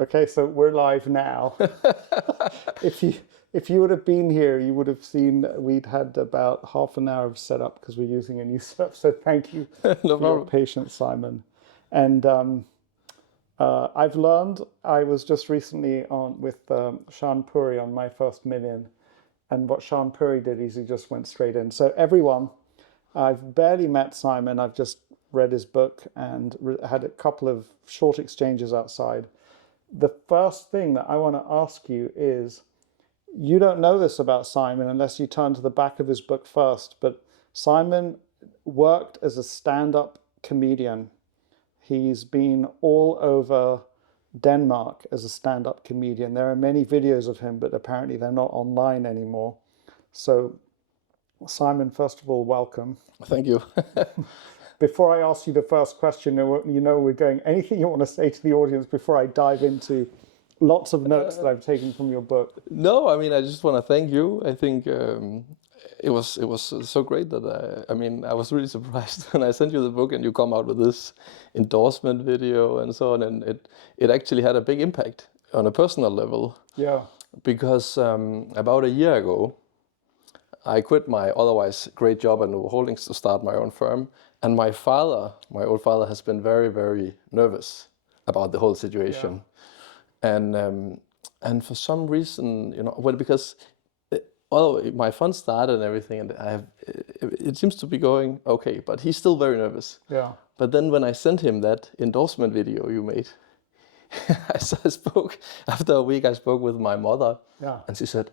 Okay, so we're live now. If you would have been here, you would have seen we'd had about half an hour of setup because we're using a new setup. So thank you No for your problem. patience, Simon. And I've learned. I was just recently on with Sean Puri on My First Million, and what Sean Puri did is he just went straight in. So everyone, I've barely met Simon. I've just read his book and had a couple of short exchanges outside. The first thing that I want to ask you is, you don't know this about Simon unless you turn to the back of his book first, but Simon worked as a stand-up comedian. He's been all over Denmark as a stand-up comedian. There are many videos of him, but apparently they're not online anymore. So, Simon, first of all, welcome. Thank you. Before I ask you the first question, we're going, anything you want to say to the audience before I dive into lots of notes that I've taken from your book? No, I mean, I just want to thank you. I think it was so great that I was really surprised when I sent you the book and you come out with this endorsement video and so on, and it actually had a big impact on a personal level. Yeah. Because about a year ago, I quit my otherwise great job at Novo Holdings to start my own firm. And my old father, has been very, very nervous about the whole situation. Yeah. And for some reason, because although my fund started and everything, and it seems to be going okay, but he's still very nervous. Yeah. But then when I sent him that endorsement video you made, after a week, I spoke with my mother. Yeah. And she said,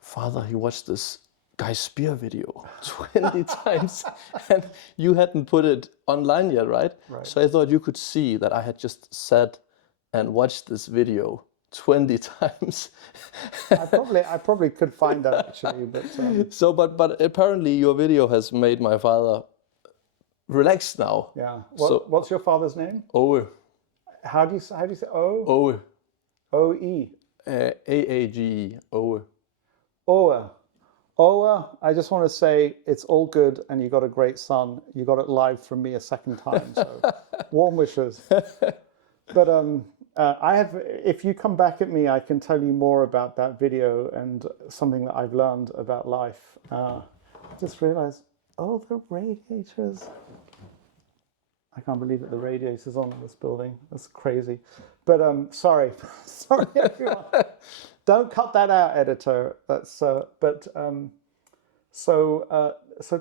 "Father, he watched this Guy Spear video 20 times, and you hadn't put it online yet, right? Right. So I thought you could see that I had just sat and watched this video 20 times. I probably could find that actually, but But apparently your video has made my father relaxed now. yeah. What's your father's name? Owe. How do you say O? Owe. O-E. A-A-G-E. Owe. Oa. Oa, I just want to say it's all good and you got a great son. You got it live from me a second time, so warm wishes. But if you come back at me, I can tell you more about that video and something that I've learned about life. I just realized, the radiators. I can't believe that the radiator's on in this building. That's crazy. But sorry everyone. Don't cut that out, editor. That's so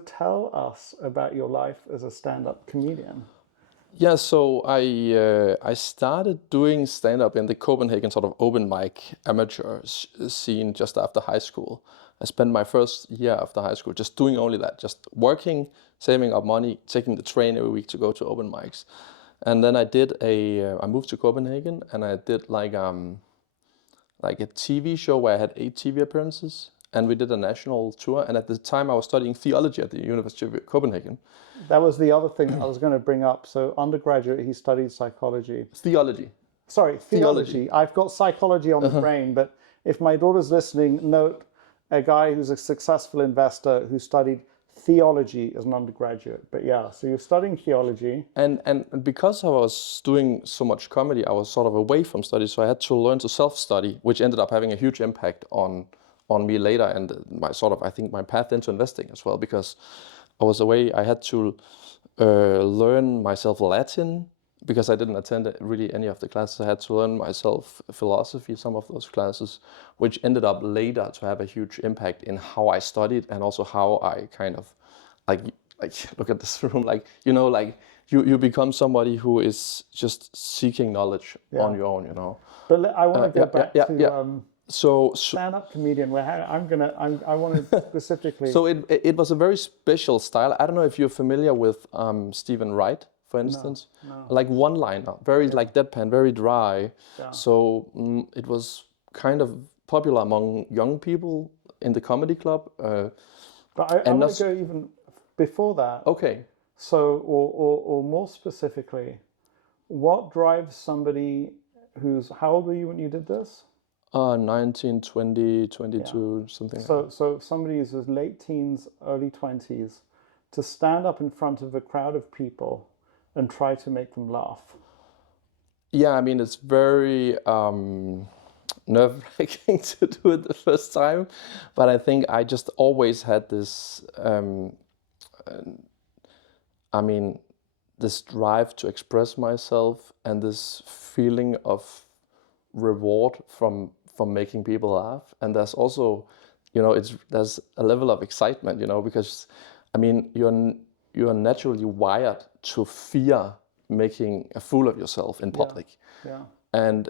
tell us about your life as a stand-up comedian. Yeah, so I started doing stand-up in the Copenhagen sort of open mic amateur scene just after high school. I spent my first year after high school just doing only that, just working, saving up money, taking the train every week to go to open mics. And then I moved to Copenhagen and I did like a TV show where I had 8 TV appearances, and we did a national tour. And at the time, I was studying theology at the University of Copenhagen. That was the other thing I was going to bring up. So undergraduate, he studied psychology. Theology. Sorry, theology. I've got psychology on the brain, but if my daughter's listening, note a guy who's a successful investor who studied theology as an undergraduate. But yeah, so you're studying theology. And because I was doing so much comedy, I was sort of away from study, so I had to learn to self-study, which ended up having a huge impact on me later and my path into investing as well, because I was away. I had to learn myself Latin because I didn't attend really any of the classes. I had to learn myself philosophy, some of those classes, which ended up later to have a huge impact in how I studied and also how I kind of like look at this room, you become somebody who is just seeking knowledge on your own, But I want to go back to So stand-up comedian. I want to specifically. So it was a very special style. I don't know if you're familiar with Stephen Wright, for instance. No. Like one-liner, very like deadpan, very dry. Yeah. So it was kind of popular among young people in the comedy club. But I want to go even before that. Okay. So, or more specifically, what drives somebody how old were you when you did this? 19, 20, 22, something like that. So somebody who's his late teens, early 20s, to stand up in front of a crowd of people and try to make them laugh. Yeah, I mean, it's very nerve-wracking to do it the first time, but I think I just always had this, I mean, this drive to express myself and this feeling of reward from making people laugh. And there's also, there's a level of excitement, because I mean, you're naturally wired to fear making a fool of yourself in public. Yeah. And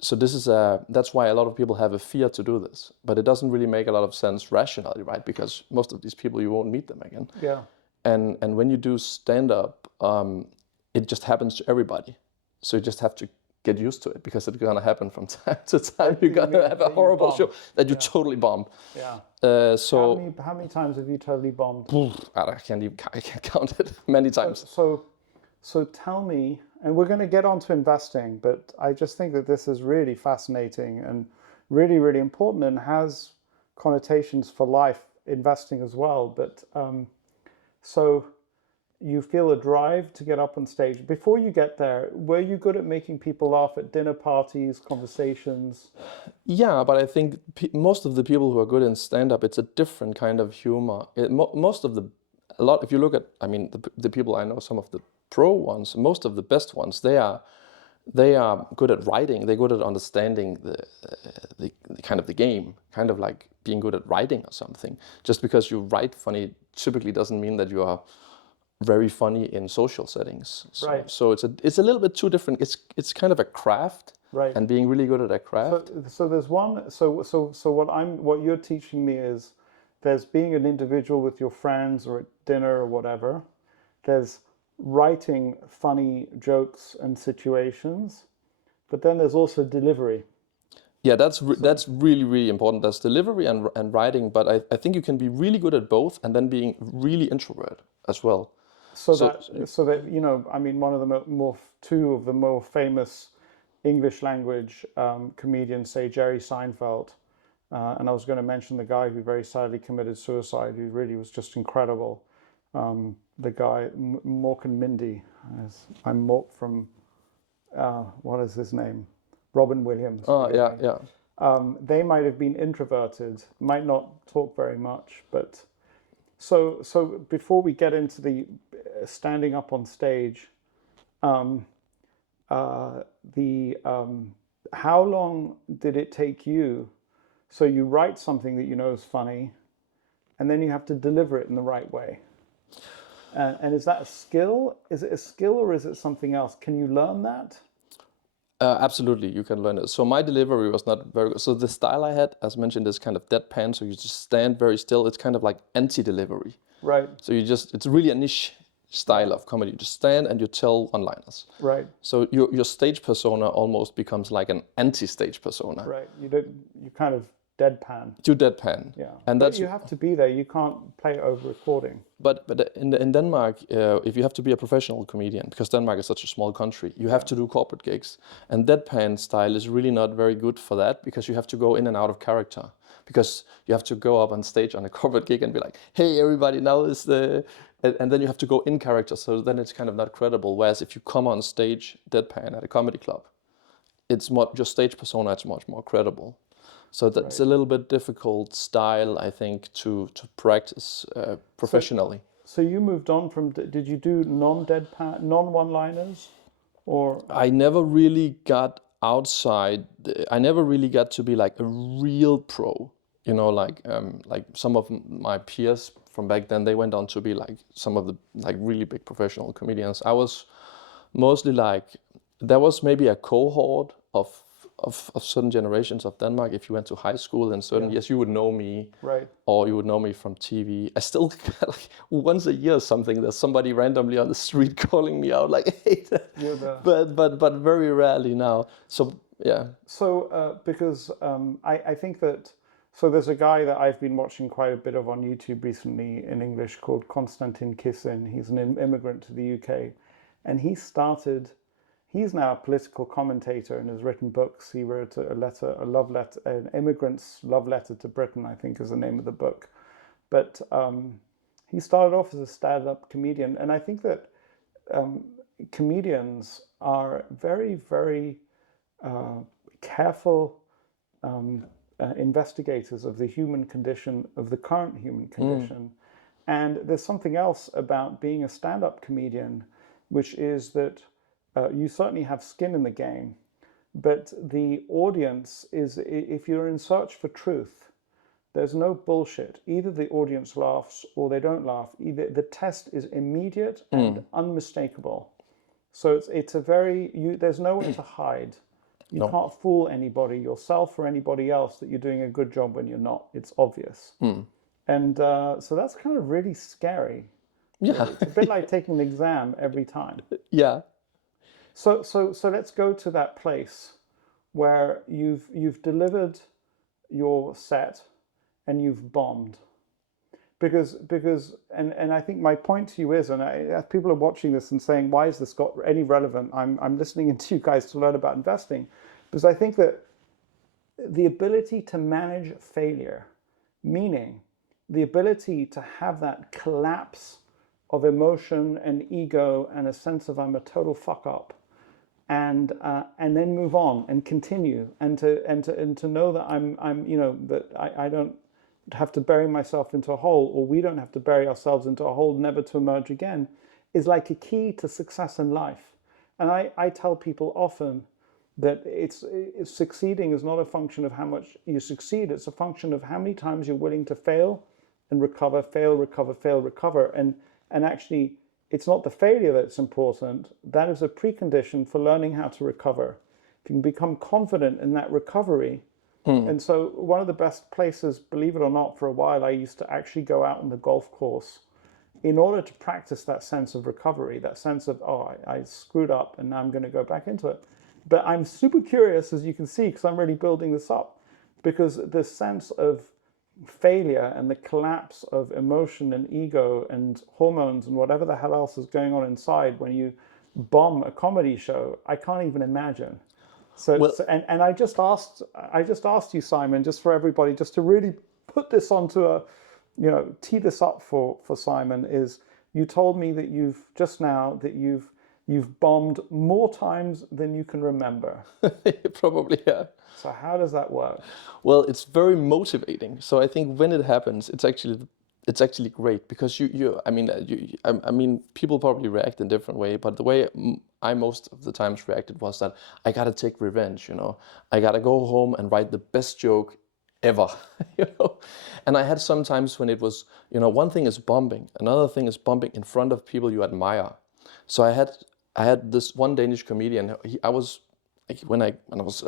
so this is that's why a lot of people have a fear to do this, but it doesn't really make a lot of sense rationally, right? Because most of these people, you won't meet them again. Yeah. And when you do stand up, it just happens to everybody. So you just have to get used to it, because it's gonna happen from time to time. You're gonna have a horrible show that you totally bomb. Yeah. So How many times have you totally bombed? I can't count it. Many times. So tell me, and we're going to get on to investing, but I just think that this is really fascinating and really, really important, and has connotations for life investing as well. But so you feel a drive to get up on stage. Before you get there, were you good at making people laugh at dinner parties, conversations? Yeah, but I think most of the people who are good in stand-up, it's a different kind of humor. If you look at, I mean, the people I know, some of the pro ones, most of the best ones, they are good at writing. They're good at understanding the kind of the game, kind of like being good at writing or something. Just because you write funny typically doesn't mean that you are very funny in social settings. Right. So it's a little bit too different. It's kind of a craft. Right. And being really good at a craft. So there's one. So what you're teaching me is there's being an individual with your friends or at dinner or whatever. There's writing funny jokes and situations, but then there's also delivery. Yeah, that's really, really important. There's delivery and writing, but I think you can be really good at both and then being really introvert as well. So that I mean, one of the two of the more famous English language comedians, say Jerry Seinfeld, and I was going to mention the guy who very sadly committed suicide, who really was just incredible. The guy, Mork and Mindy. I'm Mork from, what is his name? Robin Williams. Oh, yeah. They might have been introverted, might not talk very much, but so before we get into the standing up on stage, how long did it take you? So you write something that you know is funny, and then you have to deliver it in the right way. And is that a skill? Is it a skill or is it something else? Can you learn that? Absolutely, you can learn it. So my delivery was not very good. So the style I had, as mentioned, is kind of deadpan. So you just stand very still. It's kind of like anti-delivery. Right. So it's really a niche style of comedy. You just stand and you tell one-liners. Right. So your stage persona almost becomes like an anti-stage persona. Right. You kind of deadpan. You deadpan. Yeah. And but you have to be there. You can't play over recording. But in Denmark, if you have to be a professional comedian, because Denmark is such a small country, you have to do corporate gigs. And deadpan style is really not very good for that, because you have to go in and out of character. Because you have to go up on stage on a corporate gig and be like, hey, everybody, now is the... And then you have to go in character, so then it's kind of not credible. Whereas if you come on stage deadpan at a comedy club, it's more, your stage persona, it's much more credible. So that's a little bit difficult style, I think, to practice professionally. So you moved on from, did you do non-deadpan, non-one-liners? Or I never really got outside, I never really got to be like a real pro. You know, like some of my peers from back then, they went on to be like some of the like really big professional comedians. I was mostly like, there was maybe a cohort of certain generations of Denmark. If you went to high school in certain years, you would know me, right? Or you would know me from TV. I still like once a year or something, there's somebody randomly on the street calling me out like, hey, but very rarely now. So yeah. So because I think that, so there's a guy that I've been watching quite a bit of on YouTube recently in English called Konstantin Kissin. He's an immigrant to the UK, and he's now a political commentator and has written books. He wrote a love letter, an immigrant's love letter to Britain, I think is the name of the book. But he started off as a stand-up comedian, and I think that comedians are very, very careful investigators of the human condition, of the current human condition. And there's something else about being a stand-up comedian, which is that you certainly have skin in the game, but the audience is, if you're in search for truth, there's no bullshit. Either the audience laughs or they don't laugh. Either the test is immediate and unmistakable. So it's a very, there's nowhere to hide. You can't fool anybody, yourself or anybody else, that you're doing a good job when you're not. It's obvious. And so that's kind of really scary. Yeah. Really. It's a bit like taking an exam every time. Yeah. So let's go to that place where you've delivered your set and you've bombed. Because and I think my point to you is, and as people are watching this and saying, why is this got any relevant? I'm listening to you guys to learn about investing, because I think that the ability to manage failure, meaning the ability to have that collapse of emotion and ego and a sense of I'm a total fuck up, and then move on and continue and to know that I'm that I don't have to bury myself into a hole, or we don't have to bury ourselves into a hole never to emerge again, is like a key to success in life. And I tell people often that it's succeeding is not a function of how much you succeed, it's a function of how many times you're willing to fail and recover, fail, recover, fail, recover. And actually, it's not the failure that's important. That is a precondition for learning how to recover. If you can become confident in that recovery. And so one of the best places, believe it or not, for a while, I used to actually go out on the golf course in order to practice that sense of recovery, that sense of, I screwed up and now I'm going to go back into it. But I'm super curious, as you can see, because I'm really building this up, because the sense of failure and the collapse of emotion and ego and hormones and whatever the hell else is going on inside when you bomb a comedy show, I can't even imagine. And I just asked you, Simon, just for everybody, just to really put this onto tee this up for Simon, is you told me that you've bombed more times than you can remember. Probably, yeah. So how does that work? Well, it's very motivating. So I think when it happens, it's actually great, because I mean, people probably react in a different way, but the way I most of the times reacted was that I gotta take revenge, I gotta go home and write the best joke ever, And I had some times when it was, one thing is bombing, another thing is bombing in front of people you admire. So I had this one Danish comedian. When I was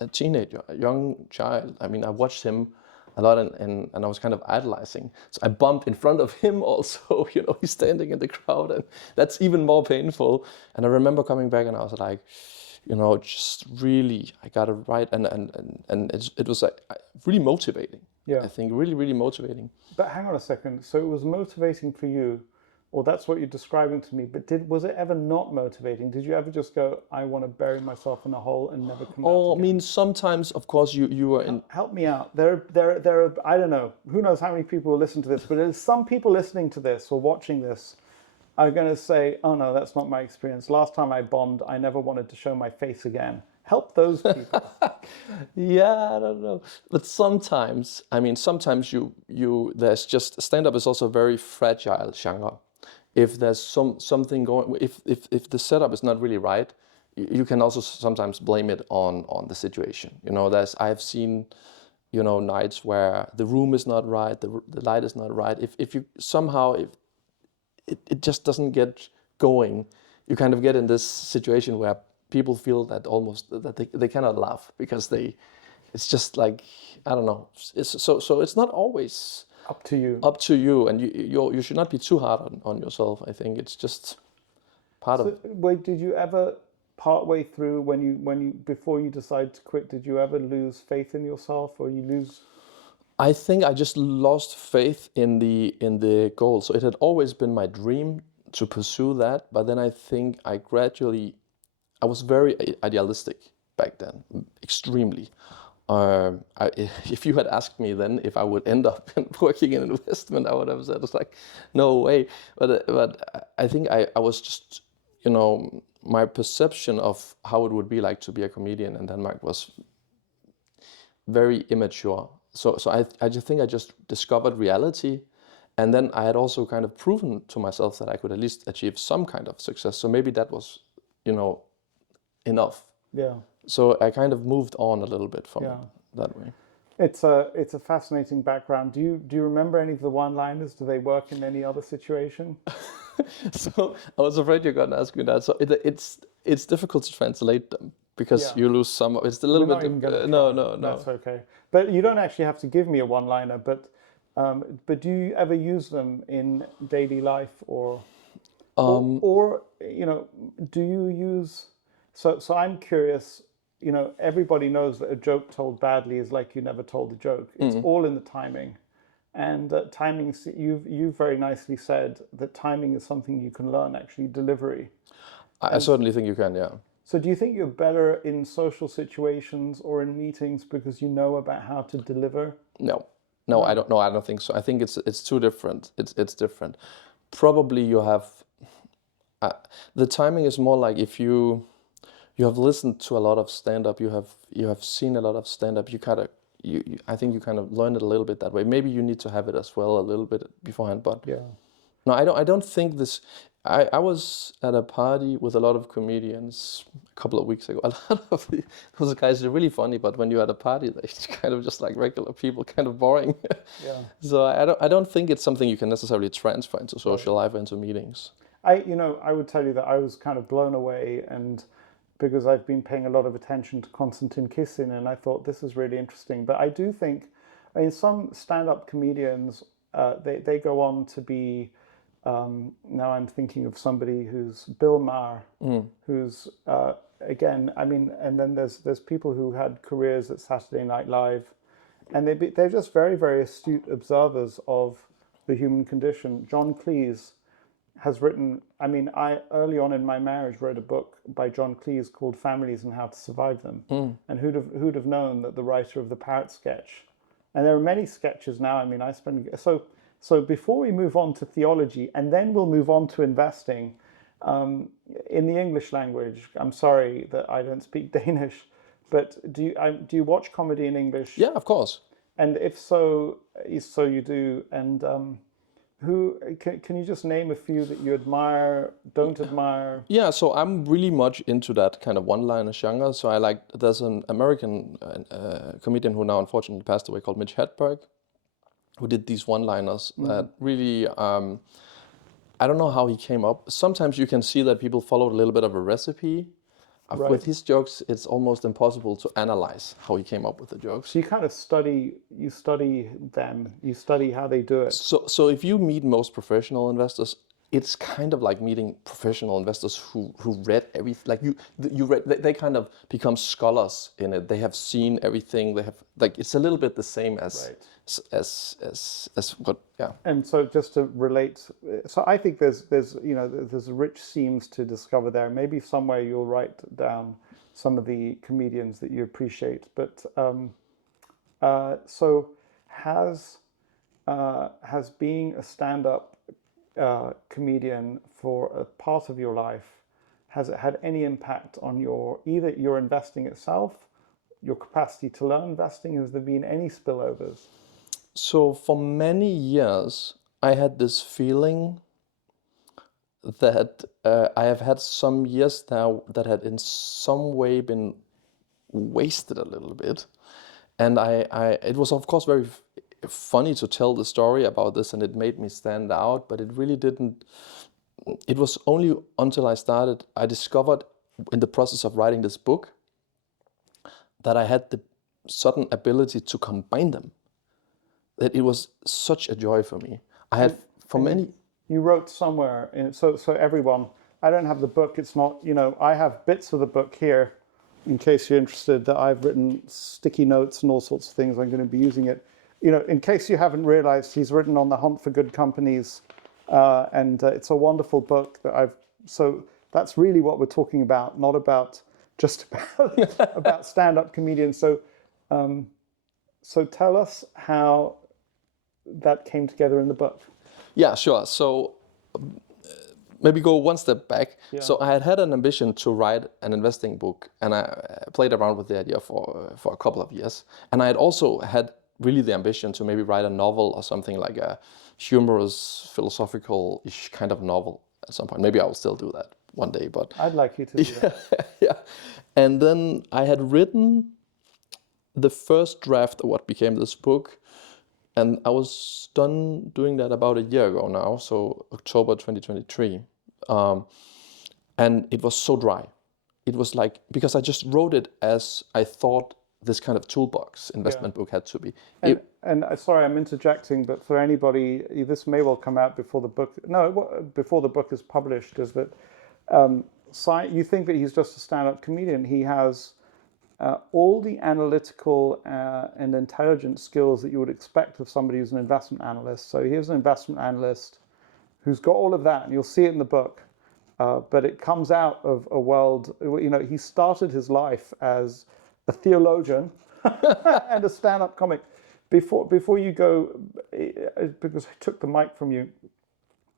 a teenager, a young child. I mean, I watched him a lot, and I was kind of idolizing. So I bumped in front of him also, he's standing in the crowd, and that's even more painful. And I remember coming back and I was like, just really, I got it right. And it was like really motivating. Yeah. I think really, really motivating. But hang on a second. So it was motivating for you, or that's what you're describing to me, but was it ever not motivating? Did you ever just go, I want to bury myself in a hole and never come out again? I mean, sometimes, of course, you are in... Help me out. There are, I don't know, who knows how many people will listen to this, but there's some people listening to this or watching this are going to say, oh no, that's not my experience. Last time I bombed, I never wanted to show my face again. Help those people. Yeah, I don't know. But sometimes there's just, stand-up is also a very fragile genre. If there's something going, if the setup is not really right, you can also sometimes blame it on the situation. I've seen, nights where the room is not right, the light is not right. If it just doesn't get going, you kind of get in this situation where people feel that almost that they cannot laugh because it's just like, I don't know. So it's not always up to you, and you should not be too hard on yourself. I think it's just part of. Wait, did you ever, partway through, when you before you decided to quit, did you ever lose faith in yourself, or you lose? I think I just lost faith in the goal. So it had always been my dream to pursue that, but then I think I was very idealistic back then, extremely. If you had asked me then if I would end up working in investment, I would have said, it's like, no way. But I think I was just my perception of how it would be like to be a comedian in Denmark was very immature. So I just think I just discovered reality. And then I had also kind of proven to myself that I could at least achieve some kind of success. So maybe that was, enough. Yeah. So I kind of moved on a little bit from it that way. It's a fascinating background. Do you remember any of the one-liners? Do they work in any other situation? So I was afraid you're going to ask me that. So it's difficult to translate them because you lose some. It's a little We're not bit. even gonna No, try. no, no. That's okay. But you don't actually have to give me a one-liner. But do you ever use them in daily life or do you use? So I'm curious. Everybody knows that a joke told badly is like you never told a joke. It's all in the timing. And timing, you've very nicely said that timing is something you can learn, actually, delivery. I certainly think you can, yeah. So do you think you're better in social situations or in meetings because you know about how to deliver? No, I don't know. I don't think so. I think it's too different. It's different. Probably you have the timing is more like if you have listened to a lot of stand-up, you have seen a lot of stand-up, I think you kind of learn it a little bit that way. Maybe you need to have it as well a little bit beforehand, but no, I don't think this. I was at a party with a lot of comedians a couple of weeks ago. A lot of those guys are really funny, but when you're at a party, they're kind of just like regular people, kind of boring. So I don't think it's something you can necessarily transfer into social life, into meetings. I would tell you that I was kind of blown away, and because I've been paying a lot of attention to Konstantin Kissin, and I thought this is really interesting. But I do think, some stand-up comedians, they go on to be. Now I'm thinking of somebody who's Bill Maher, who's again. And then there's people who had careers at Saturday Night Live, and they're just very, very astute observers of the human condition. John Cleese has written. I early on in my marriage wrote a book by John Cleese called Families and How to Survive Them. And who'd have known that the writer of the Parrot sketch, and there are many sketches now. I spend so before we move on to theology, and then we'll move on to investing, in the English language. I'm sorry that I don't speak Danish, but do you watch comedy in English? Yeah, of course. And if so you do. And who can you just name a few that you admire, don't admire? Yeah, so I'm really much into that kind of one-liner genre. So there's an American comedian who now unfortunately passed away called Mitch Hedberg, who did these one-liners that really, I don't know how he came up. Sometimes you can see that people followed a little bit of a recipe. With his jokes, it's almost impossible to analyze how he came up with the jokes. So you kind of study them, you study how they do it. So if you meet most professional investors, it's kind of like meeting professional investors who read everything. Like you read, they kind of become scholars in it. They have seen everything. They have it's a little bit the same as what. Yeah. And so just to relate, so I think there's rich seams to discover there. Maybe somewhere you'll write down some of the comedians that you appreciate. But so has being a stand-up comedian for a part of your life, has it had any impact on either your investing itself, your capacity to learn investing? Has there been any spillovers? So for many years, I had this feeling that I have had some years now that had in some way been wasted a little bit. And it was of course very funny to tell the story about this, and it made me stand out, but it really didn't. It was only until I discovered in the process of writing this book that I had the sudden ability to combine them. That it was such a joy for me. I had for many. You wrote somewhere, so everyone. I don't have the book. It's not. I have bits of the book here, in case you're interested. That I've written sticky notes and all sorts of things. I'm going to be using it. In case you haven't realized, he's written on the hunt for good companies, and it's a wonderful book that I've. So that's really what we're talking about, not about just about stand-up comedians. So tell us how that came together in the book. Yeah, sure. So maybe go one step back. Yeah. So I had an ambition to write an investing book, and I played around with the idea for a couple of years. And I had also had really the ambition to maybe write a novel or something like a humorous, philosophical-ish kind of novel at some point. Maybe I will still do that one day, but I'd like you to do that. yeah. And then I had written the first draft of what became this book, and I was done doing that about a year ago now, so October 2023. And it was so dry. It was like, because I just wrote it as I thought this kind of toolbox investment book had to be. And sorry, I'm interjecting, but for anybody, this may well come out before the book. No, before the book is published. Is that you think that he's just a stand-up comedian? He has all the analytical and intelligent skills that you would expect of somebody who's an investment analyst. So here's an investment analyst who's got all of that, and you'll see it in the book. But it comes out of a world, he started his life as a theologian and a stand-up comic. Before you go, because I took the mic from you,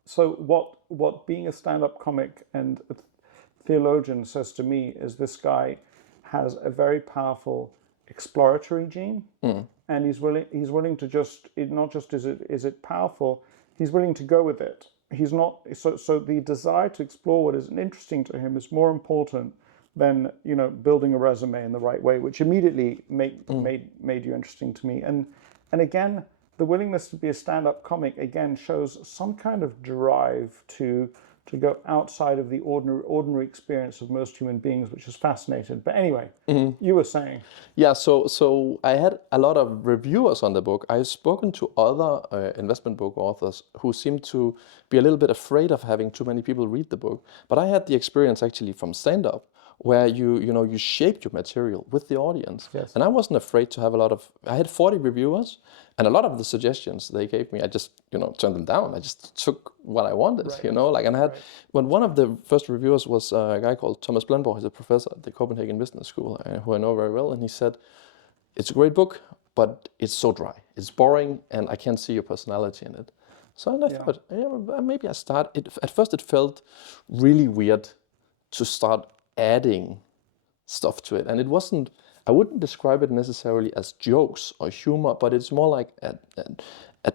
so what being a stand-up comic and a theologian says to me is this guy has a very powerful exploratory gene, and he's willing to just, not just is it powerful, he's willing to go with it. He's not so the desire to explore what is interesting to him is more important than building a resume in the right way, which immediately made you interesting to me. And again, the willingness to be a stand-up comic again shows some kind of drive to go outside of the ordinary experience of most human beings, which is fascinating. But anyway, you were saying. Yeah, so I had a lot of reviewers on the book. I've spoken to other investment book authors who seem to be a little bit afraid of having too many people read the book. But I had the experience actually from stand-up, where you shape your material with the audience. Yes. And I wasn't afraid to have I had 40 reviewers, and a lot of the suggestions they gave me, I just, turned them down. I just took what I wanted, and I had, when one of the first reviewers was a guy called Thomas Blenborg. He's a professor at the Copenhagen Business School, who I know very well, and he said, it's a great book, but it's so dry. It's boring, and I can't see your personality in it. So I thought, maybe I start. At first it felt really weird to start adding stuff to it, and it wasn't, I wouldn't describe it necessarily as jokes or humor, but it's more like at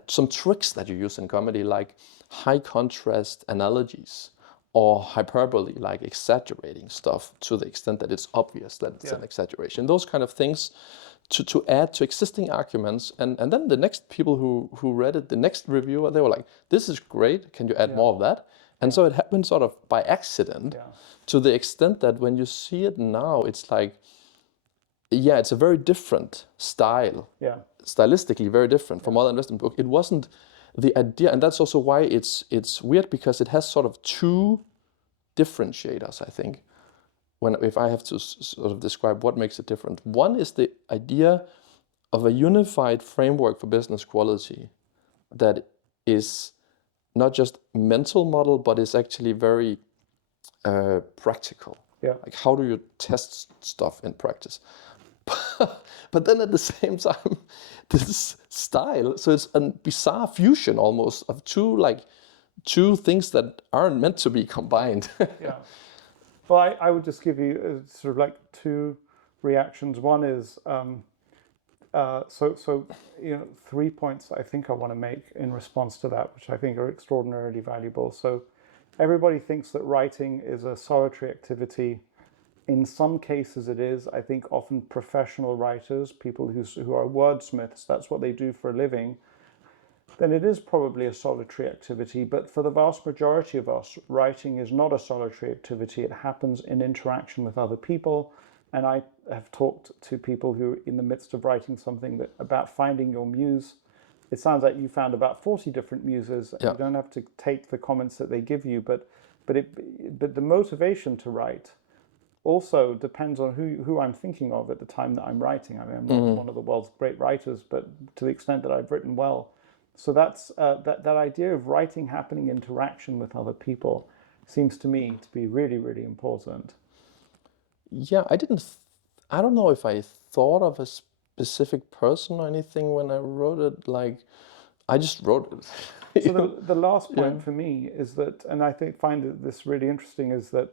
some tricks that you use in comedy, like high contrast analogies or hyperbole, like exaggerating stuff to the extent that it's obvious that it's an exaggeration. Those kind of things to add to existing arguments, and then the next people who read it, the next reviewer, they were like, this is great, can you add more of that? And so it happened sort of by accident, to the extent that when you see it now, it's like, it's a very different style, stylistically very different from other investment books. It wasn't the idea, and that's also why it's weird, because it has sort of two differentiators, I think, if I have to sort of describe what makes it different. One is the idea of a unified framework for business quality that is not just mental model, but is actually very practical. Like, how do you test stuff in practice? But then at the same time, this style, so it's a bizarre fusion almost of two things that aren't meant to be combined. Well, I would just give you sort of like two reactions. One is, 3 points I think I want to make in response to that, which I think are extraordinarily valuable. So everybody thinks that writing is a solitary activity. In some cases it is. I think often professional writers, people who are wordsmiths, that's what they do for a living, then it is probably a solitary activity. But for the vast majority of us, writing is not a solitary activity. It happens in interaction with other people. And I have talked to people who are in the midst of writing something about finding your muse. It sounds like you found about 40 different muses. You don't have to take the comments that they give you, but the motivation to write also depends on who I'm thinking of at the time that I'm writing. I mean, I'm not one of the world's great writers, but to the extent that I've written well. So that's that idea of writing happening in interaction with other people seems to me to be really, really important. Yeah, I don't know if I thought of a specific person or anything when I wrote it. Like, I just wrote it. So the last point for me is that, and I find this really interesting, is that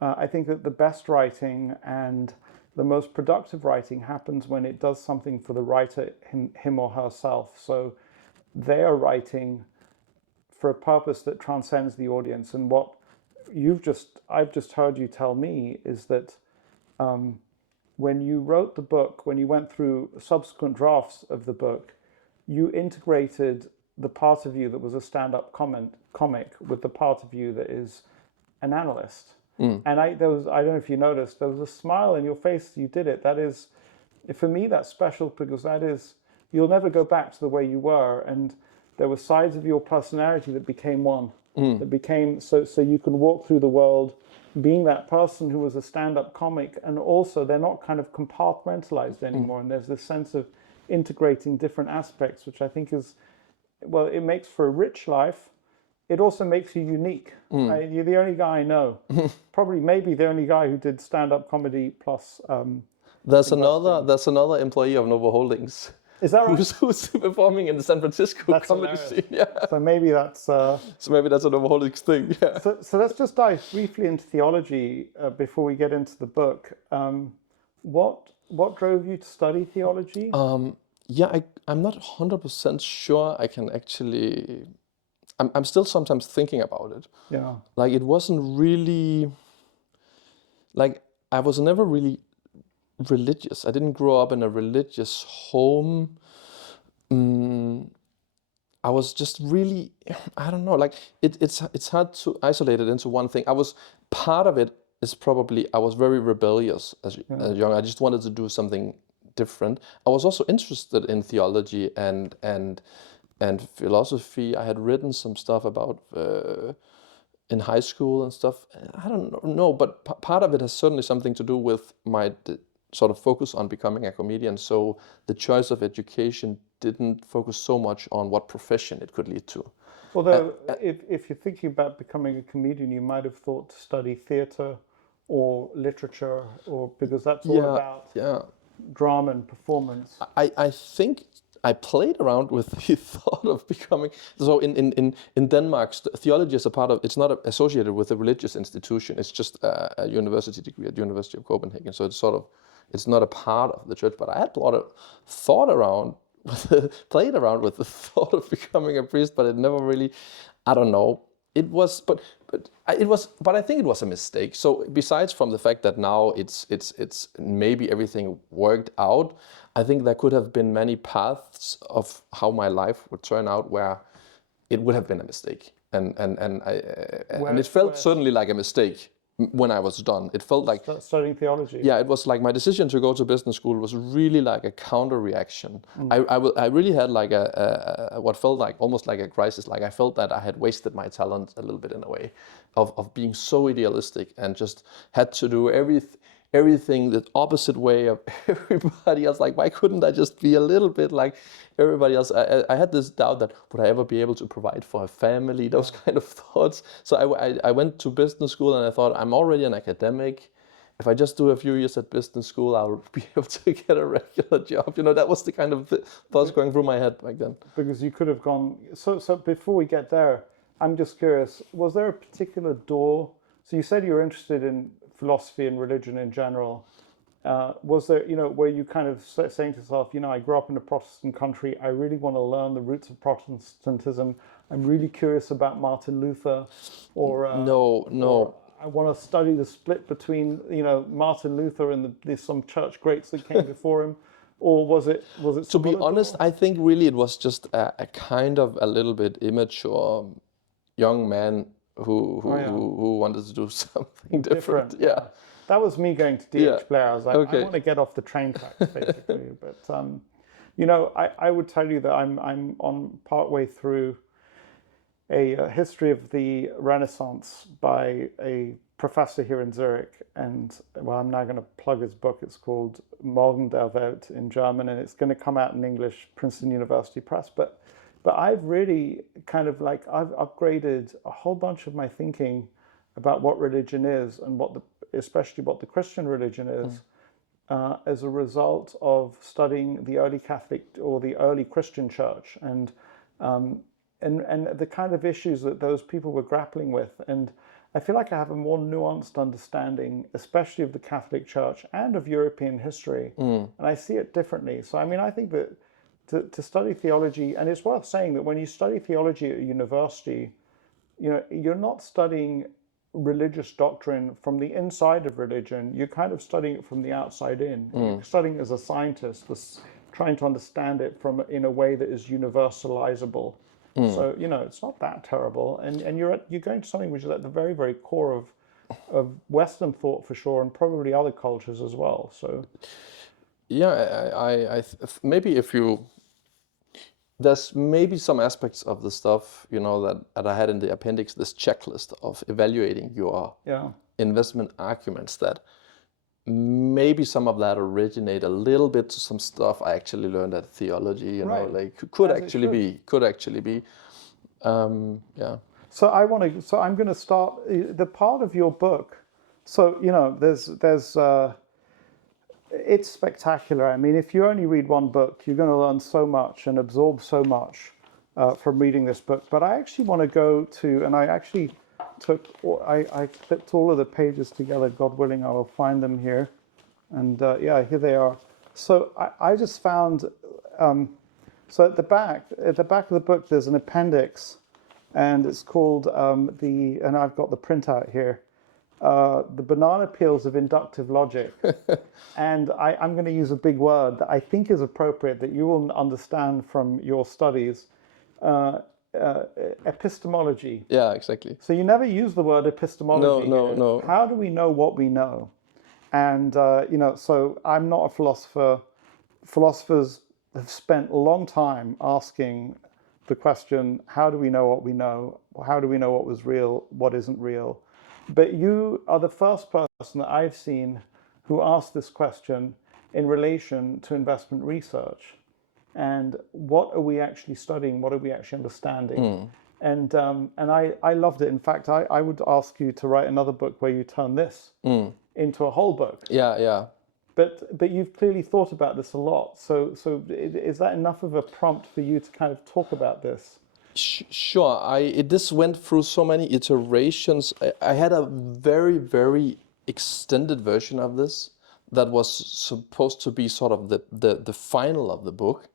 I think that the best writing and the most productive writing happens when it does something for the writer him or herself. So they are writing for a purpose that transcends the audience. And what I've just heard you tell me is that when you wrote the book, when you went through subsequent drafts of the book, you integrated the part of you that was a stand-up comic with the part of you that is an analyst. And I don't know if you noticed, there was a smile in your face as you did it. That is, for me, that's special, because that is, you'll never go back to the way you were. And there were sides of your personality that became one, that became, so you can walk through the world being that person who was a stand-up comic, and also they're not kind of compartmentalized anymore. And there's this sense of integrating different aspects, which I think is, well, it makes for a rich life. It also makes you unique. You're the only guy I know, probably maybe the only guy who did stand-up comedy plus. There's another employee of Novo Holdings. Is that right? Who's performing in the San Francisco comedy scene? Yeah. So maybe that's. So maybe that's a Novo Holdings thing. Yeah. So let's just dive briefly into theology before we get into the book. What drove you to study theology? I'm not 100% sure I can actually. I'm still sometimes thinking about it. Yeah. Like, it wasn't really, like, I was never really religious. I didn't grow up in a religious home. I was just really, I don't know, like, it's hard to isolate it into one thing. Part of it is probably, I was very rebellious as young. I just wanted to do something different. I was also interested in theology and philosophy. I had written some stuff about in high school and stuff. I don't know, but part of it has certainly something to do with my sort of focus on becoming a comedian. So the choice of education didn't focus so much on what profession it could lead to. Although, if you're thinking about becoming a comedian, you might have thought to study theatre or literature, or because that's all about drama and performance. I think I played around with the thought of becoming, so in Denmark, theology is a part of, it's not associated with a religious institution, it's just a university degree at the University of Copenhagen, so it's sort of, it's not a part of the church, but I had a lot of played around with the thought of becoming a priest, but it never really, I don't know, it was, but I think it was a mistake. So besides from the fact that now it's maybe everything worked out, I think there could have been many paths of how my life would turn out where it would have been a mistake, and it felt certainly like a mistake when I was done. It felt like studying theology. Yeah, it was like my decision to go to business school was really like a counter reaction. I really had like a what felt like almost like a crisis. Like, I felt that I had wasted my talent a little bit in a way of being so idealistic and just had to do everything the opposite way of everybody else. Like, why couldn't I just be a little bit like everybody else? I had this doubt that would I ever be able to provide for a family, those kind of thoughts. So I went to business school and I thought, I'm already an academic. If I just do a few years at business school, I'll be able to get a regular job. You know, that was the kind of thoughts going through my head back then. Because you could have gone, so before we get there, I'm just curious, was there a particular door? So you said you were interested in philosophy and religion in general. Was there, were you kind of saying to yourself, I grew up in a Protestant country, I really want to learn the roots of Protestantism, I'm really curious about Martin Luther, or No. Or I want to study the split between, Martin Luther and some church greats that came before him, or was it? To be honest, I think really it was just a kind of a little bit immature young man who wanted to do something different. Yeah. That was me going to DH Blair. I was like, I want to get off the train tracks, basically. But I would tell you that I'm on partway through a history of the Renaissance by a professor here in Zurich, and I'm now going to plug his book. It's called Morgen der Welt in German, and it's going to come out in English, Princeton University Press. But I've really kind of I've upgraded a whole bunch of my thinking about what religion is and especially what the Christian religion is as a result of studying the early Catholic or the early Christian church. And and the kind of issues that those people were grappling with. And I feel like I have a more nuanced understanding, especially of the Catholic Church and of European history, and I see it differently. So I mean, I think that to study theology, and it's worth saying that when you study theology at a university, you're not studying religious doctrine from the inside of religion. You're kind of studying it from the outside in. You're studying it as a scientist, trying to understand it in a way that is universalizable. So it's not that terrible, and you're going to something which is at the very, very core of Western thought for sure, and probably other cultures as well. So yeah, maybe if you there's maybe some aspects of the stuff that I had in the appendix, this checklist of evaluating your investment arguments, that maybe some of that originate a little bit to some stuff I actually learned at theology, like could actually be. Yeah. So I'm going to start the part of your book. So there's it's spectacular. I mean, if you only read one book, you're going to learn so much and absorb so much from reading this book. But I actually want to go to, and I actually I clipped all of the pages together. God willing, I will find them here. And here they are. So I just found, so at the back of the book, there's an appendix, and it's called and I've got the printout here. The banana peels of inductive logic. And I'm going to use a big word that I think is appropriate, that you will understand from your studies, epistemology. Yeah, exactly. So you never use the word epistemology. No. How do we know what we know? And, so I'm not a philosopher. Philosophers have spent a long time asking the question, how do we know what we know? How do we know what was real, what isn't real? But you are the first person that I've seen who asked this question in relation to investment research. And what are we actually studying? What are we actually understanding? And I loved it. In fact, I would ask you to write another book where you turn this into a whole book. Yeah. But you've clearly thought about this a lot. So is that enough of a prompt for you to kind of talk about this? Sure. This went through so many iterations. I had a very, very extended version of this that was supposed to be sort of the final of the book,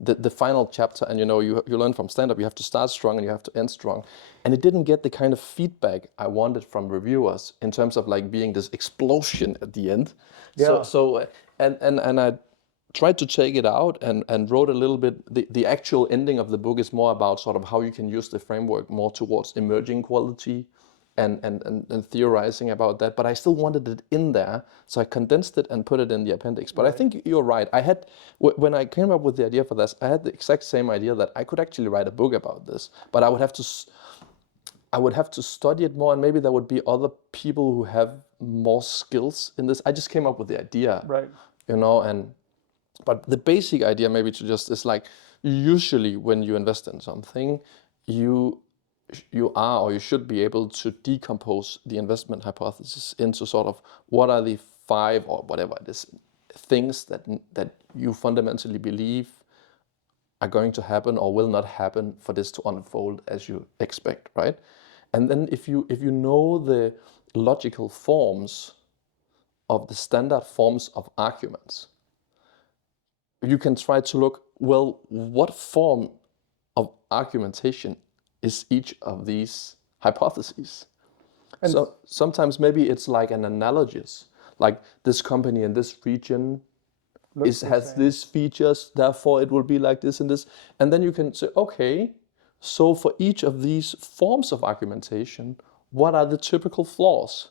the final chapter. And you learn from stand-up, you have to start strong and you have to end strong. And it didn't get the kind of feedback I wanted from reviewers in terms of like being this explosion at the end. Yeah. And I tried to take it out and wrote a little bit. The actual ending of the book is more about sort of how you can use the framework more towards emerging quality and theorizing about that. But I still wanted it in there, so I condensed it and put it in the appendix. But I think you're right. When I came up with the idea for this, I had the exact same idea that I could actually write a book about this, but I would have to study it more, and maybe there would be other people who have more skills in this. I just came up with the idea, right? But the basic idea maybe is like, usually when you invest in something, you are or you should be able to decompose the investment hypothesis into sort of what are the 5 or whatever it is things that you fundamentally believe are going to happen or will not happen for this to unfold as you expect, right? And then if you know the logical forms of the standard forms of arguments, you can try to look, well, what form of argumentation is each of these hypotheses? And so sometimes maybe it's like an analogous, like this company in this region has these features, therefore it will be like this and this. And then you can say, okay, so for each of these forms of argumentation, what are the typical flaws?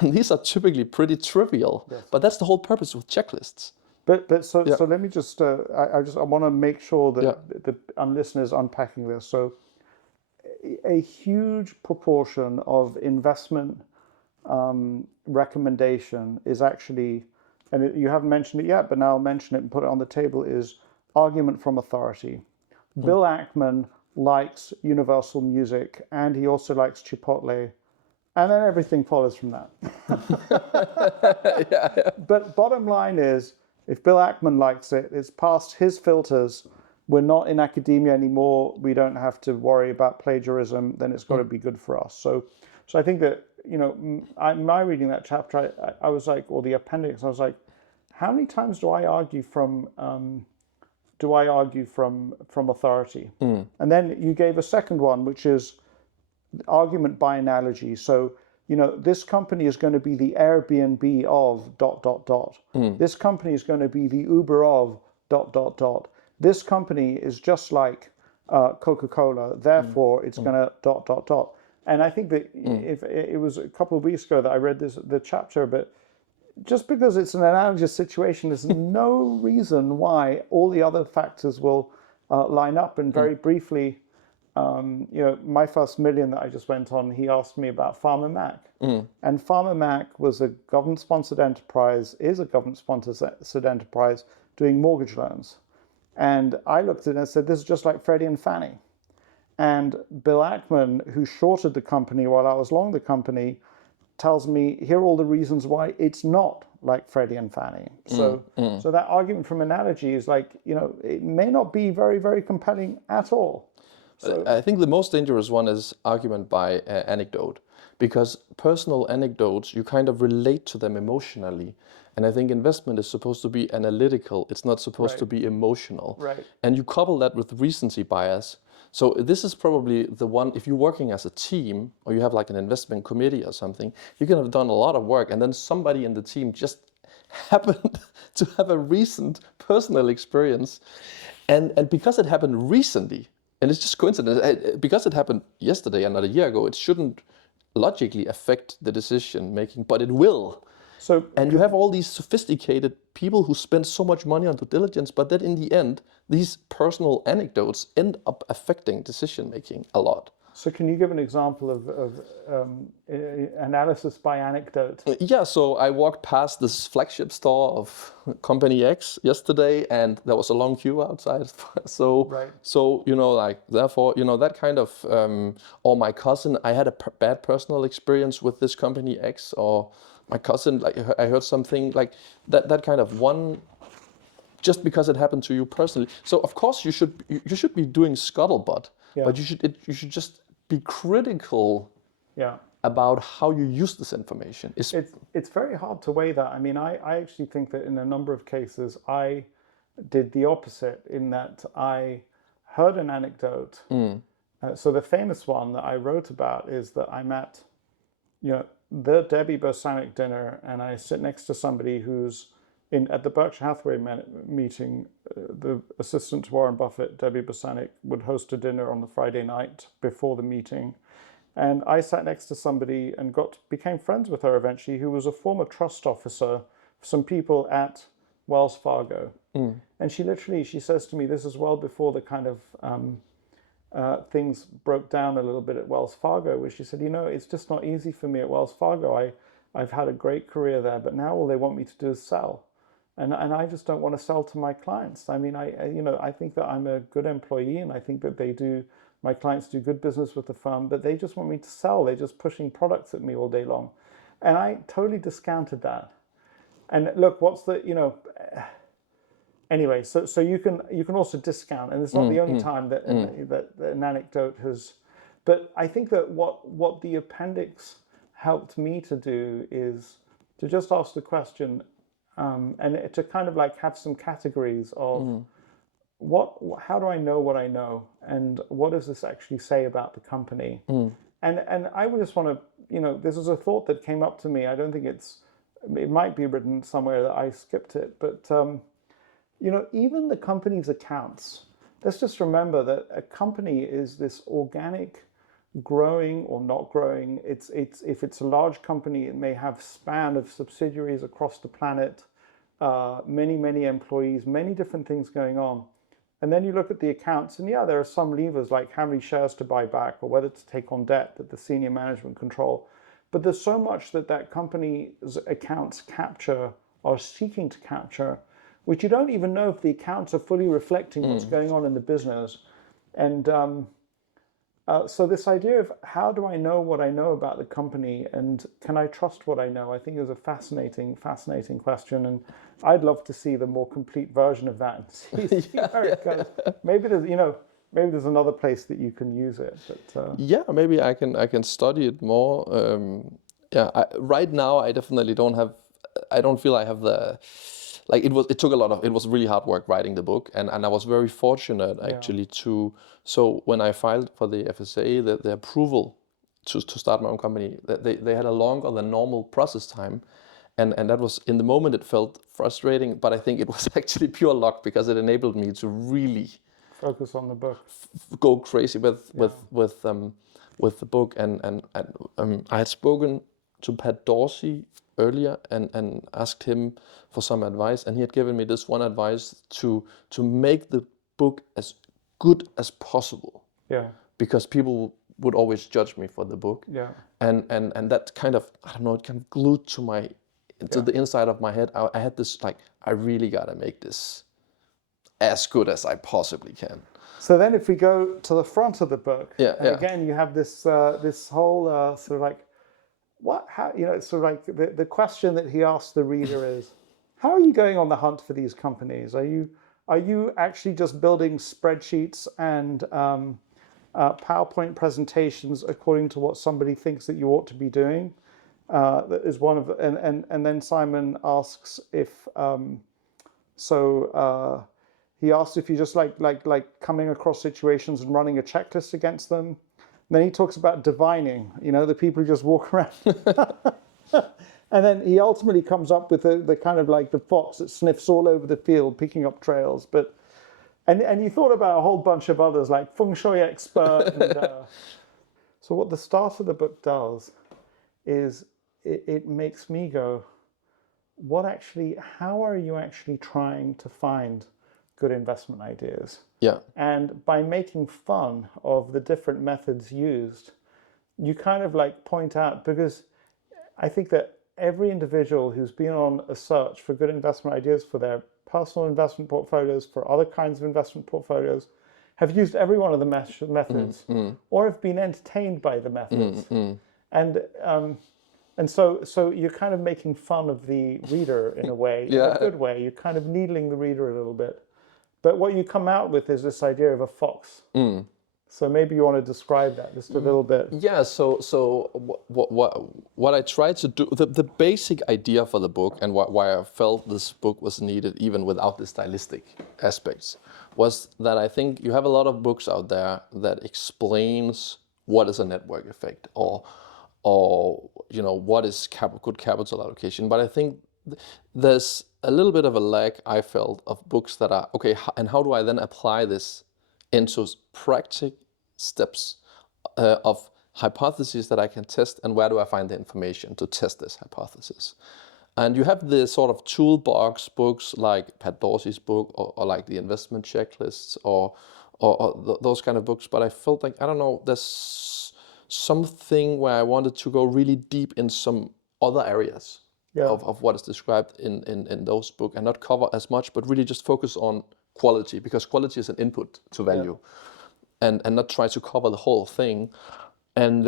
And these are typically pretty trivial, but that's the whole purpose with checklists. So let me just I want to make sure that the listeners unpacking this. So a huge proportion of investment recommendation is actually, and you haven't mentioned it yet, but now I'll mention it and put it on the table, is argument from authority. Bill Ackman likes Universal Music, and he also likes Chipotle, and then everything follows from that. But bottom line is, if Bill Ackman likes it, it's past his filters. we're not in academia anymore, we don't have to worry about plagiarism, then it's got to be good for us. So I think that, my reading that chapter, I was like, or the appendix, I was like, how many times do I argue from authority? And then you gave a second one, which is argument by analogy. So, this company is going to be the Airbnb of ... This company is going to be the Uber of ... This company is just like Coca-Cola, therefore it's going to ... And I think that if it was a couple of weeks ago that I read the chapter, but just because it's an analogous situation, there's no reason why all the other factors will line up. And very briefly, my first million that I just went on, he asked me about Pharma Mac. And Pharma Mac was a government-sponsored enterprise, is a government-sponsored enterprise doing mortgage loans. And I looked at it and said, this is just like Freddie and Fannie. And Bill Ackman, who shorted the company while I was long the company, tells me, here are all the reasons why it's not like Freddie and Fannie. So that argument from analogy is like, it may not be very, very compelling at all. So I think the most dangerous one is argument by anecdote, because personal anecdotes, you kind of relate to them emotionally. And I think investment is supposed to be analytical. It's not supposed to be emotional. Right. And you couple that with recency bias. So this is probably the one, if you're working as a team or you have like an investment committee or something, you can have done a lot of work and then somebody in the team just happened to have a recent personal experience. And because it happened recently, and it's just coincidence, because it happened yesterday and not a year ago, it shouldn't logically affect the decision making, but it will. And you have all these sophisticated people who spend so much money on due diligence, but then in the end, these personal anecdotes end up affecting decision making a lot. So can you give an example of analysis by anecdote? Yeah, so I walked past this flagship store of Company X yesterday, and there was a long queue outside. So therefore, that kind of, or my cousin, I had a bad personal experience with this Company X, or my cousin, like I heard something like that kind of one, just because it happened to you personally. So of course you should be doing scuttlebutt, but you should just be critical about how you use this information. It's very hard to weigh that. I mean, I actually think that in a number of cases I did the opposite, in that I heard an anecdote. So the famous one that I wrote about is that I'm at the Debbie Bosanic dinner, and I sit next to somebody who's at the Berkshire Hathaway meeting. The assistant to Warren Buffett, Debbie Bosanic, would host a dinner on the Friday night before the meeting. And I sat next to somebody and became friends with her eventually, who was a former trust officer for some people at Wells Fargo. And she says to me, this is well before the kind of things broke down a little bit at Wells Fargo, where she said, it's just not easy for me at Wells Fargo. I've had a great career there, but now all they want me to do is sell. And I just don't want to sell to my clients. I mean, I think that I'm a good employee, and I think that my clients do good business with the firm, but they just want me to sell. They're just pushing products at me all day long. And I totally discounted that. And look, anyway, so you can also discount, and it's not the only time that an anecdote has. But I think that what the appendix helped me to do is to just ask the question, and to kind of like have some categories of how do I know what I know, and what does this actually say about the company? And I would just want to, this is a thought that came up to me. I don't think it might be written somewhere that I skipped it, but even the company's accounts, let's just remember that a company is this organic, growing or not growing. If it's a large company, it may have span of subsidiaries across the planet, many employees, many different things going on. And then you look at the accounts, and there are some levers like how many shares to buy back or whether to take on debt that the senior management control. But there's so much that company's accounts capture or seeking to capture, which you don't even know if the accounts are fully reflecting what's going on in the business. And So this idea of how do I know what I know about the company and can I trust what I know, I think is a fascinating question, and I'd love to see the more complete version of that and see where it goes. Maybe there's another place that you can use it, but Yeah, maybe I can study it more. Yeah, right now I definitely don't have. I don't feel I have the. Like it took a lot of. It was really hard work writing the book, and I was very fortunate actually to. So when I filed for the FSA, the approval to start my own company, they had a longer than normal process time, and that was in the moment it felt frustrating, but I think it was actually pure luck because it enabled me to really focus on the book. go crazy with the book, and I had spoken to Pat Dorsey earlier and asked him for some advice, and he had given me this one advice to make the book as good as possible, Yeah, because people would always judge me for the book, yeah, and that kind of, I don't know, it kind of glued to the inside of my head. I had this like, I really gotta make this as good as I possibly can. So then, if we go to the front of the book, Yeah, and again, you have this whole sort of like, it's sort of like the question that he asks the reader is, how are you going on the hunt for these companies? Are you actually just building spreadsheets and PowerPoint presentations according to what somebody thinks that you ought to be doing? That is one of the, and then Simon asks if he asks if you just like coming across situations and running a checklist against them. And then he talks about divining, the people who just walk around. And then he ultimately comes up with the kind of like the fox that sniffs all over the field, picking up trails. And you thought about a whole bunch of others like feng shui expert. So what the start of the book does is it makes me go, how are you actually trying to find good investment ideas? Yeah. And by making fun of the different methods used, you kind of like point out, because I think that every individual who's been on a search for good investment ideas for their personal investment portfolios, for other kinds of investment portfolios, have used every one of the methods or have been entertained by the methods. And so you're kind of making fun of the reader in a way, in a good way. You're kind of needling the reader a little bit. But what you come out with is this idea of a fox. So maybe you want to describe that just a little bit. Yeah. So what I tried to do, the basic idea for the book, and why I felt this book was needed even without the stylistic aspects, was that I think you have a lot of books out there that explains what is a network effect or what is good capital allocation. But I think there's a little bit of a lack, I felt, of books that are okay. And how do I then apply this into practical steps of hypotheses that I can test, and where do I find the information to test this hypothesis? And you have the sort of toolbox books like Pat Dorsey's book, or like the investment checklists, or those kind of books. But I felt like, I don't know, there's something where I wanted to go really deep in some other areas of what is described in those books, and not cover as much, but really just focus on quality, because quality is an input to value, and not try to cover the whole thing. And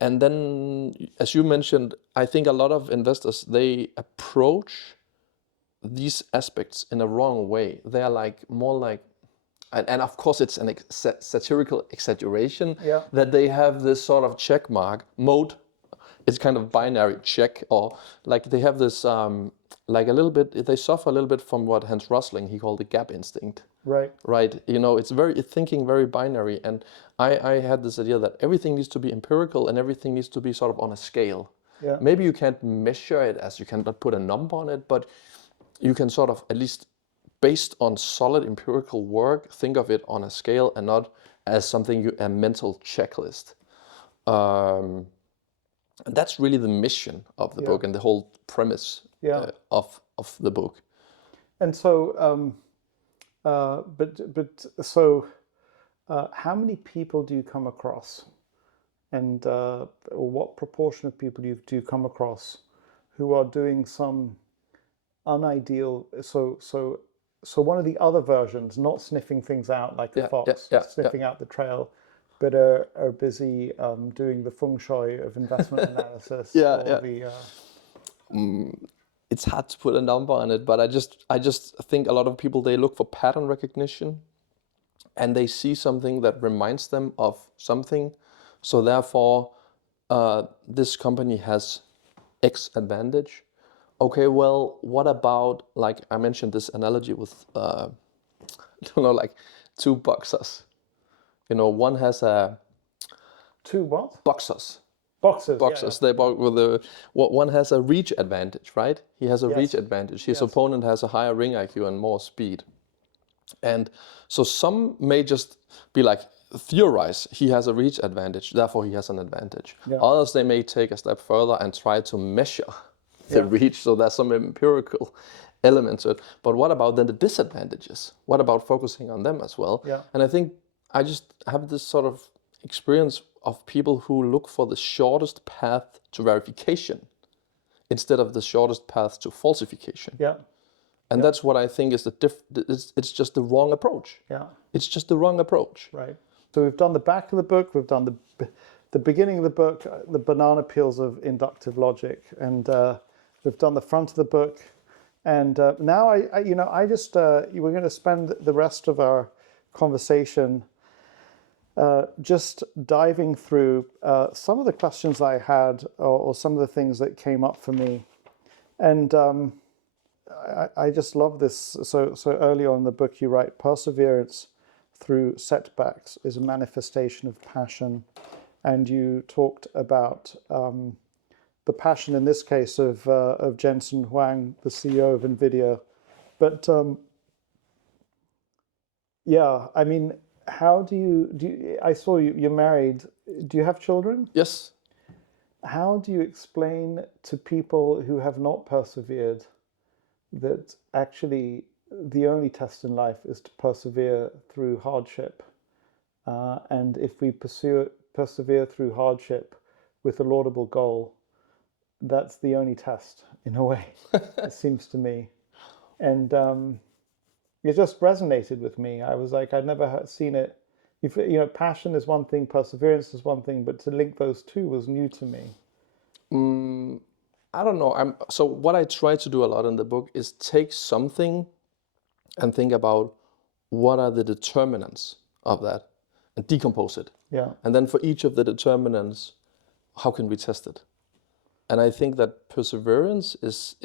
then, as you mentioned, I think a lot of investors, they approach these aspects in a wrong way. They are like more like, and of course it's an satirical exaggeration, that they have this sort of check mark mode. It's kind of binary check, or like they have this like a little bit, they suffer a little bit from what Hans Rosling, he called the gap instinct. Right. It's thinking very binary, and I had this idea that everything needs to be empirical and everything needs to be sort of on a scale. Maybe you can't measure it, as you cannot put a number on it, but you can sort of, at least based on solid empirical work, think of it on a scale and not as something, a mental checklist. And that's really the mission of the book and the whole premise of the book. And so, how many people do you come across, and or what proportion of people do you come across who are doing some unideal? So one of the other versions, not sniffing things out like a fox, sniffing out the trail, but are busy doing the feng shui of investment analysis Yeah, or yeah. the It's hard to put a number on it, but I just think a lot of people, they look for pattern recognition, and they see something that reminds them of something. So therefore, this company has X advantage. Okay, well, what about, like I mentioned this analogy with, like two boxers. One has a two what? boxers. Boxes, Boxers. They box with one has a reach advantage, right? He has a Yes. reach advantage. His Yes. opponent has a higher ring IQ and more speed. And so some may just be like, theorize he has a reach advantage, therefore he has an advantage. Yeah. Others, they may take a step further and try to measure the reach, so there's some empirical element to it. But what about then the disadvantages? What about focusing on them as well? Yeah. And I think I just have this sort of experience of people who look for the shortest path to verification instead of the shortest path to falsification. Yeah. And that's what I think is it's just the wrong approach. Yeah. It's just the wrong approach. Right. So we've done the back of the book, we've done the beginning of the book, the banana peels of inductive logic, and we've done the front of the book. And now I just we're going to spend the rest of our conversation just diving through some of the questions I had, or some of the things that came up for me. And I just love this. So early on in the book, you write, perseverance through setbacks is a manifestation of passion. And you talked about the passion in this case of Jensen Huang, the CEO of NVIDIA. But yeah, I mean, how do you, I saw you're married. Do you have children? Yes. How do you explain to people who have not persevered that actually the only test in life is to persevere through hardship? And if we persevere through hardship with a laudable goal, that's the only test, in a way, it seems to me. And it just resonated with me. I was like, I'd never seen it. Passion is one thing, perseverance is one thing, but to link those two was new to me. I don't know. So what I try to do a lot in the book is take something and think about what are the determinants of that and decompose it. Yeah. And then for each of the determinants, how can we test it? And I think that perseverance is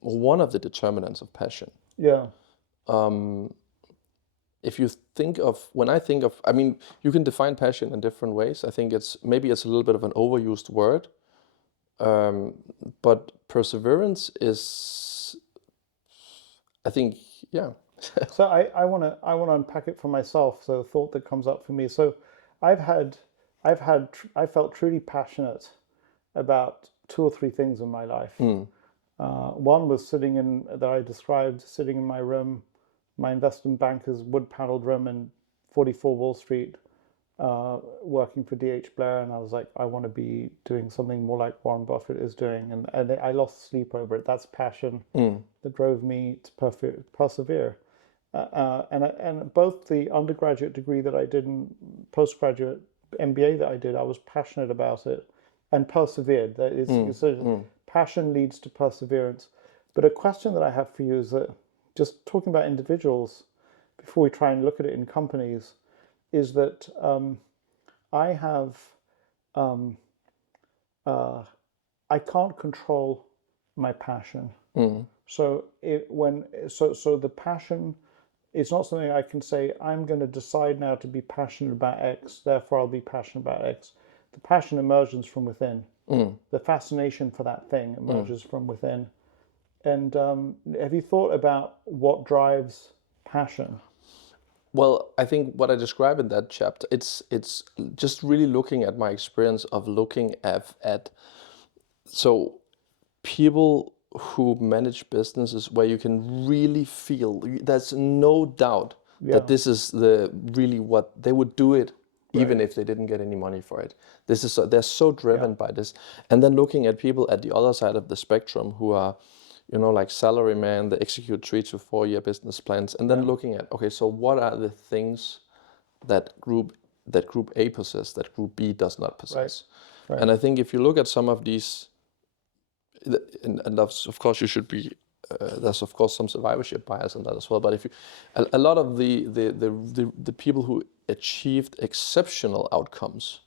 one of the determinants of passion. Yeah. If you think of, I mean, you can define passion in different ways. I think it's a little bit of an overused word. But perseverance is, I think, yeah. So I want to unpack it for myself. So a thought that comes up for me. So I felt truly passionate about two or three things in my life. One was sitting in my room, my investment banker's wood-paneled room in 44 Wall Street, working for D.H. Blair, and I was like, I want to be doing something more like Warren Buffett is doing, and I lost sleep over it. That's passion that drove me to persevere. And both the undergraduate degree that I did and postgraduate MBA that I did, I was passionate about it and persevered. That is, passion leads to perseverance. But a question that I have for you is that, just talking about individuals before we try and look at it in companies, is that I can't control my passion. So the passion is not something I can say, I'm going to decide now to be passionate about X, therefore I'll be passionate about X. The passion emerges from within. The fascination for that thing emerges from within. And have you thought about what drives passion? Well, I think what I describe in that chapter, it's just really looking at my experience of looking at so people who manage businesses where you can really feel, there's no doubt that this is really what they would do it, even if they didn't get any money for it. They're so driven by this. And then looking at people at the other side of the spectrum who are, like salaryman, they execute 3 to 4 year business plans, and then looking at, okay, so what are the things that group that Group A possess that Group B does not possess. Right. And I think if you look at some of these, and that's, of course, you should be. There's of course some survivorship bias in that as well. But if you, a lot of the people who achieved exceptional outcomes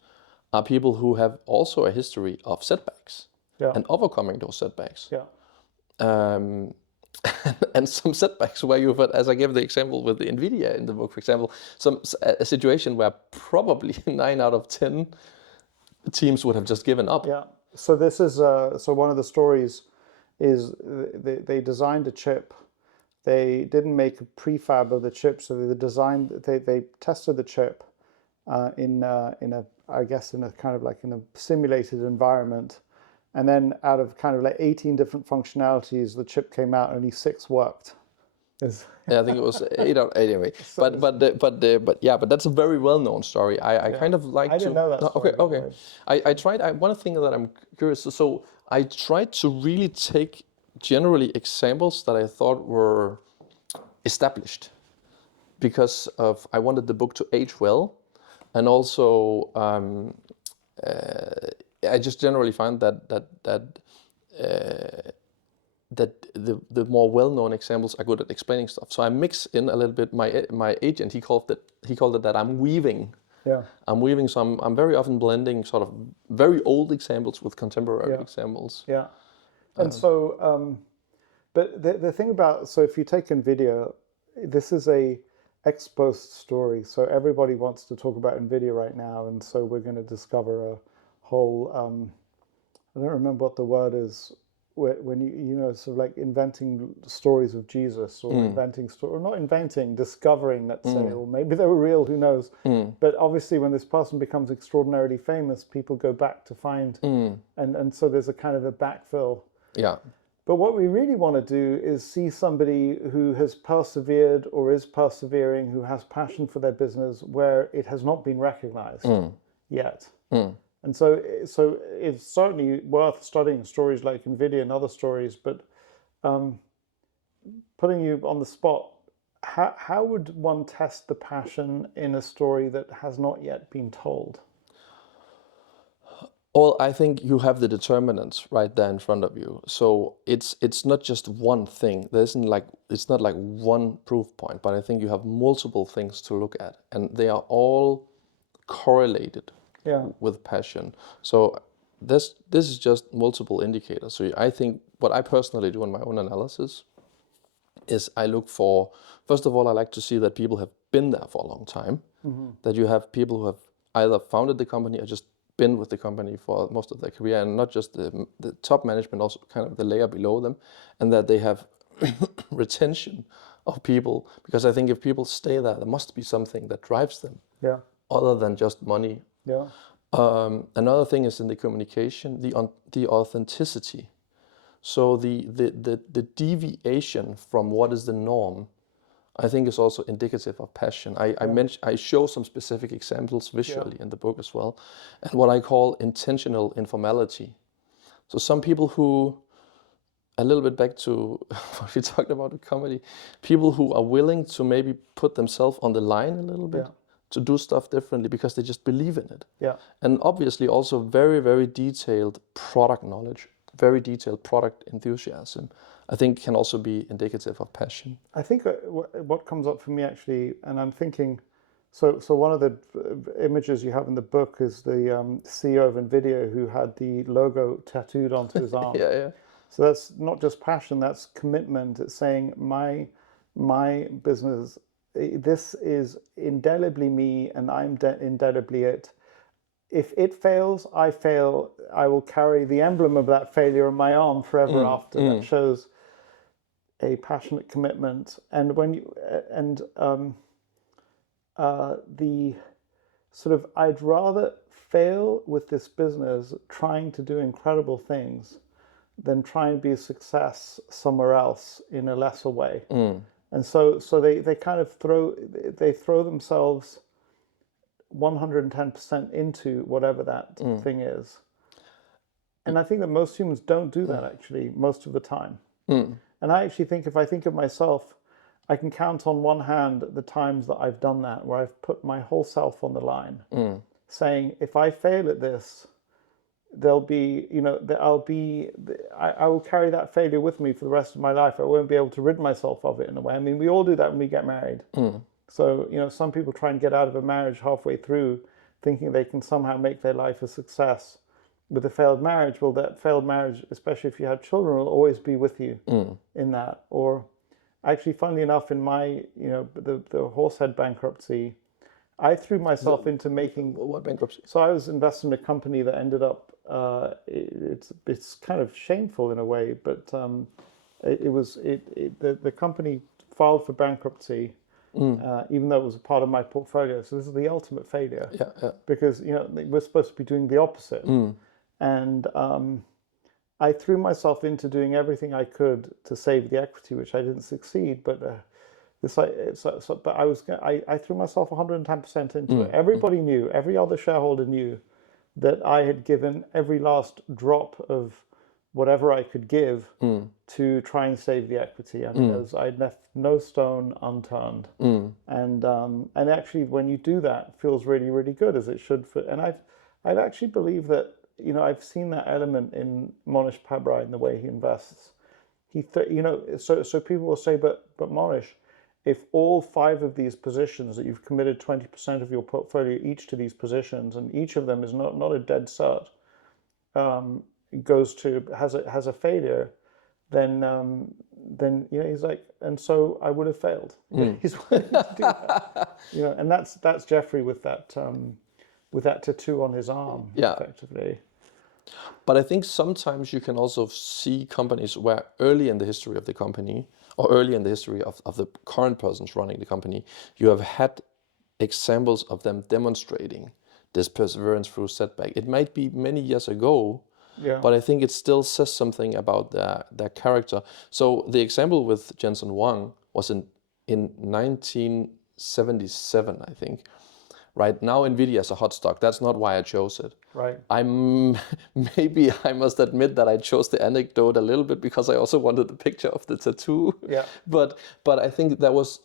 are people who have also a history of setbacks and overcoming those setbacks. And some setbacks where you've had, as I gave the example with the NVIDIA in the book, for example, a situation where probably 9 out of 10 teams would have just given up. Yeah. So this is so one of the stories is they designed a chip. They didn't make a prefab of the chip, so they tested the chip in a I guess in a kind of like in a simulated environment. And then out of kind of like 18 different functionalities, the chip came out, only 6 worked. Yeah, I think it was 8 out anyway. But that's a very well-known story. I kind of like to. I didn't know that story. Okay. I tried. One thing that I'm curious. So I tried to really take generally examples that I thought were established, because of I wanted the book to age well, and also I just generally find that the more well-known examples are good at explaining stuff. So I mix in a little bit. My agent, he called it that I'm weaving. Yeah. I'm weaving. So I'm very often blending sort of very old examples with contemporary examples. Yeah. And so, but the thing about, so if you take NVIDIA, this is a ex post story. So everybody wants to talk about NVIDIA right now, and so we're going to discover a whole. I don't remember what the word is. When you know, sort of like inventing stories of Jesus, or not inventing, discovering, let's say, or maybe they were real, who knows. But obviously when this person becomes extraordinarily famous, people go back to find, and so there's a kind of a backfill. Yeah. But what we really want to do is see somebody who has persevered or is persevering, who has passion for their business where it has not been recognized yet. And so it's certainly worth studying stories like NVIDIA and other stories, but putting you on the spot, how would one test the passion in a story that has not yet been told? Well, I think you have the determinants right there in front of you. So it's not just one thing. It's not like one proof point, but I think you have multiple things to look at, and they are all correlated with passion. So this is just multiple indicators. So I think what I personally do in my own analysis is I look for, first of all, I like to see that people have been there for a long time, that you have people who have either founded the company or just been with the company for most of their career, and not just the top management, also kind of the layer below them, and that they have retention of people, because I think if people stay there must be something that drives them other than just money. Another thing is in the communication, the authenticity. So the deviation from what is the norm, I think, is also indicative of passion. I show some specific examples visually in the book as well, and what I call intentional informality. So some people who, a little bit back to what we talked about with comedy, people who are willing to maybe put themselves on the line a little bit, to do stuff differently because they just believe in it. And obviously also very, very detailed product knowledge, very detailed product enthusiasm, I think can also be indicative of passion. I think what comes up for me actually, and I'm thinking, so one of the images you have in the book is the CEO of NVIDIA who had the logo tattooed onto his arm. So that's not just passion, that's commitment. It's saying my business, this is indelibly me, and I'm indelibly it. If it fails, I fail. I will carry the emblem of that failure on my arm forever after. That shows a passionate commitment. And when you the sort of, I'd rather fail with this business trying to do incredible things than try and be a success somewhere else in a lesser way. And so they kind of throw themselves 110% into whatever that thing is. And I think that most humans don't do that actually most of the time. And I actually think, if I think of myself, I can count on one hand the times that I've done that, where I've put my whole self on the line, saying, if I fail at this, there'll be, I will carry that failure with me for the rest of my life. I won't be able to rid myself of it in a way. I mean, we all do that when we get married. So, some people try and get out of a marriage halfway through, thinking they can somehow make their life a success with a failed marriage. Well, that failed marriage, especially if you have children, will always be with you in that. Or actually, funnily enough, in my, the Horsehead bankruptcy, I threw myself into making... What bankruptcy? So I was invested in a company that ended up, it's kind of shameful in a way, but the company filed for bankruptcy, even though it was a part of my portfolio. So this is the ultimate failure, because we're supposed to be doing the opposite, and I threw myself into doing everything I could to save the equity, which I didn't succeed, but. But I threw myself 110% into it. Everybody knew, every other shareholder knew that I had given every last drop of whatever I could give to try and save the equity. I mean, I'd left no stone unturned. And actually, when you do that, it feels really, really good, as it should. And I've actually believed that, I've seen that element in Monish Pabrai in the way he invests. So people will say, but Monish, if all 5 of these positions that you've committed 20% of your portfolio each to these positions, and each of them is not a dead cert, has a failure, then he's like, and so I would have failed. He's willing to do that. And that's Jeffrey with that tattoo on his arm, effectively. But I think sometimes you can also see companies where early in the history of the company, or early in the history of the current persons running the company, you have had examples of them demonstrating this perseverance through setback. It might be many years ago, but I think it still says something about their character. So the example with Jensen Huang was in 1977, I think. Right now, Nvidia is a hot stock. That's not why I chose it. Right. Maybe I must admit that I chose the anecdote a little bit because I also wanted the picture of the tattoo. Yeah. But I think there was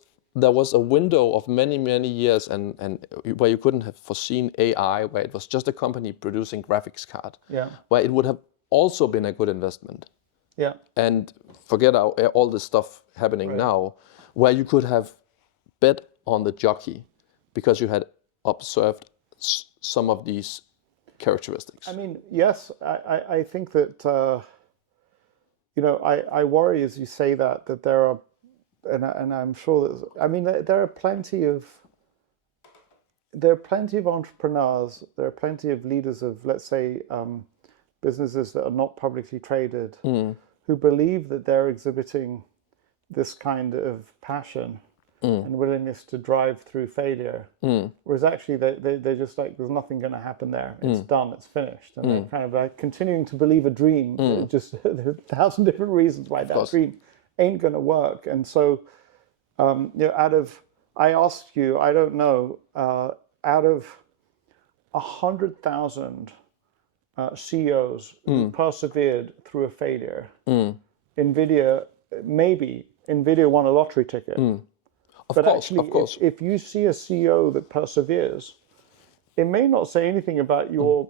a window of many years and where you couldn't have foreseen AI, where it was just a company producing graphics card. Yeah. Where it would have also been a good investment. Yeah. And forget all this stuff happening now, where you could have bet on the jockey because you had observed some of these characteristics. I mean, yes, I think that, I worry as you say that there are, and I'm sure that, I mean, there are plenty of entrepreneurs, there are plenty of leaders of, let's say, businesses that are not publicly traded, who believe that they're exhibiting this kind of passion and willingness to drive through failure, whereas actually they're just like, there's nothing going to happen there. It's done. It's finished, and they're kind of like continuing to believe a dream. Just there's 1,000 different reasons why that dream ain't going to work. And so, I asked you, I don't know, out of 100,000 CEOs who persevered through a failure, Nvidia won a lottery ticket. Of course. If you see a CEO that perseveres, it may not say anything about your,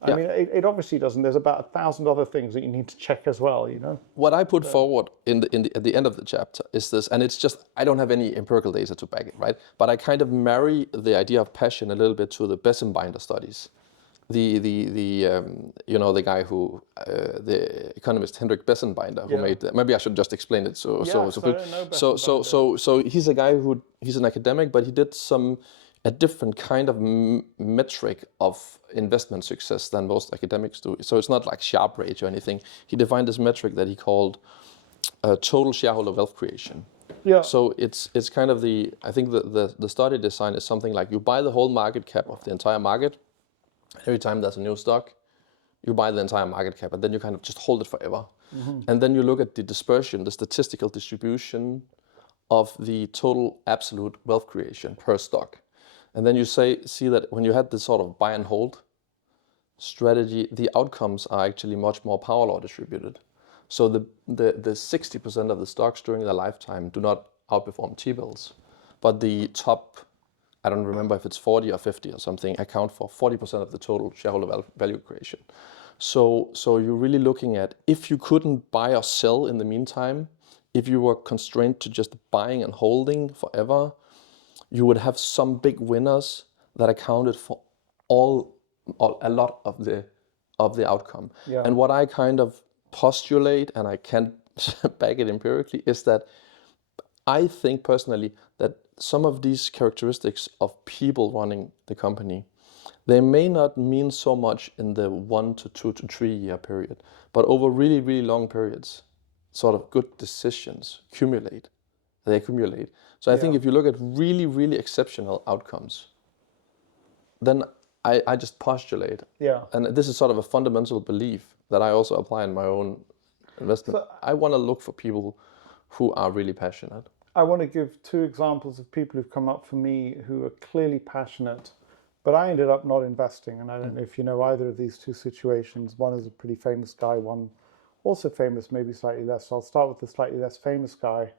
I mean, it obviously doesn't. There's about 1,000 other things that you need to check as well, What I put forward at the end of the chapter is this, and it's just, I don't have any empirical data to back it, right? But I kind of marry the idea of passion a little bit to the Bessenbinder studies. The guy who, the economist Henrik Bessenbinder, who made that. Maybe I should just explain it. So he's a guy he's an academic, but he did a different kind of metric of investment success than most academics do. So it's not like Sharpe rate or anything. He defined this metric that he called total shareholder wealth creation. Yeah. So it's kind of I think the study design is something like you buy the whole market cap of the entire market. Every time there's a new stock, you buy the entire market cap, and then you kind of just hold it forever. And then you look at the dispersion, the statistical distribution of the total absolute wealth creation per stock. And then you see that when you had this sort of buy and hold strategy, the outcomes are actually much more power law distributed. So the 60% of the stocks during their lifetime do not outperform T-bills, but the top, I don't remember if it's 40 or 50 or something, account for 40% of the total shareholder value creation. So you're really looking at, if you couldn't buy or sell in the meantime, if you were constrained to just buying and holding forever, you would have some big winners that accounted for a lot of the outcome. Yeah. And what I kind of postulate, and I can't back it empirically, is that I think personally that some of these characteristics of people running the company, they may not mean so much in the 1 to 2 to 3 year period, but over really, really long periods, sort of good decisions accumulate. So I think if you look at really, really exceptional outcomes, then I just postulate. Yeah. And this is sort of a fundamental belief that I also apply in my own investment. So, I want to look for people who are really passionate. I want to give 2 examples of people who've come up for me who are clearly passionate, but I ended up not investing. And I don't know if you know either of these 2 situations. One is a pretty famous guy, one also famous, maybe slightly less. So I'll start with the slightly less famous guy.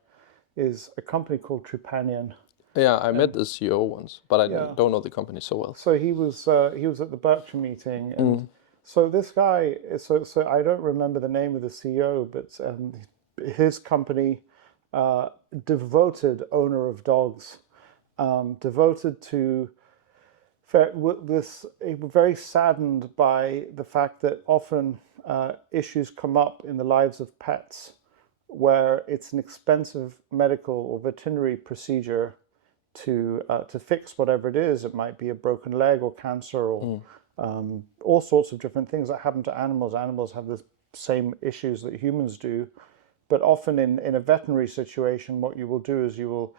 Is a company called Trupanion. Yeah, I met the CEO once, but I don't know the company so well. So he was at the Berkshire meeting, and so this guy. So I don't remember the name of the CEO, but his company, devoted owner of dogs, devoted to this, very saddened by the fact that often issues come up in the lives of pets where it's an expensive medical or veterinary procedure to fix whatever it is. It might be a broken leg or cancer or all sorts of different things that happen to animals. Animals have the same issues that humans do, but often in a veterinary situation, what you will do is you will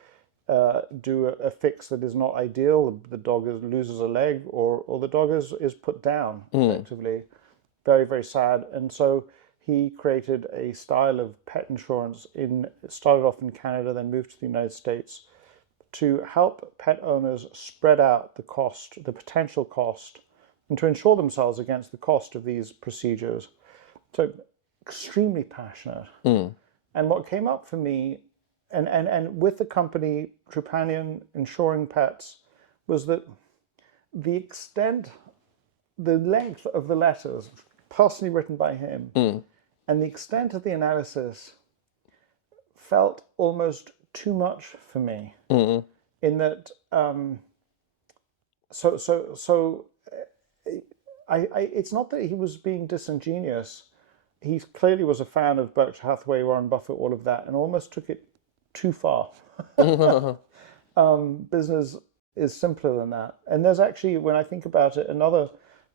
do a fix that is not ideal. The dog loses a leg, or the dog is put down effectively. Very, very sad. And so he created a style of pet insurance started off in Canada, then moved to the United States, to help pet owners spread out the cost, the potential cost, and to insure themselves against the cost of these procedures. So extremely passionate. And what came up for me, and with the company Trupanion insuring pets, was that the extent, the length of the letters personally written by him, and the extent of the analysis felt almost too much for me. In that, it's not that he was being disingenuous. He clearly was a fan of Berkshire Hathaway, Warren Buffett, all of that, and almost took it too far. Business is simpler than that. And there's actually, when I think about it, another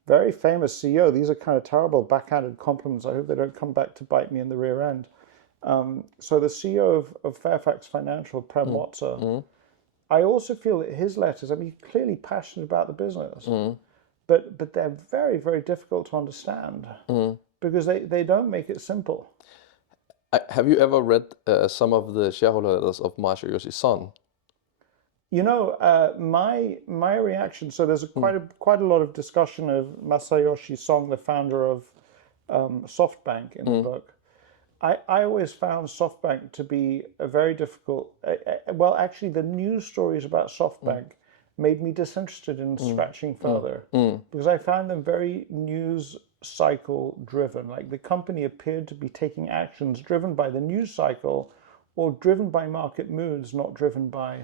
very famous CEO. These are kind of terrible backhanded compliments. I hope they don't come back to bite me in the rear end. So the CEO of Fairfax Financial, Prem Watsa, I also feel that his letters, I mean, he's clearly passionate about the business, but they're very, very difficult to understand because they don't make it simple. Have you ever read some of the shareholder letters of Masayoshi's son? You know, my reaction. So there's quite a lot of discussion of Masayoshi Son, the founder of SoftBank, in the book. I always found SoftBank to be a very difficult. Well, actually, the news stories about SoftBank made me disinterested in scratching further because I found them very news cycle driven. Like the company appeared to be taking actions driven by the news cycle or driven by market moods, not driven by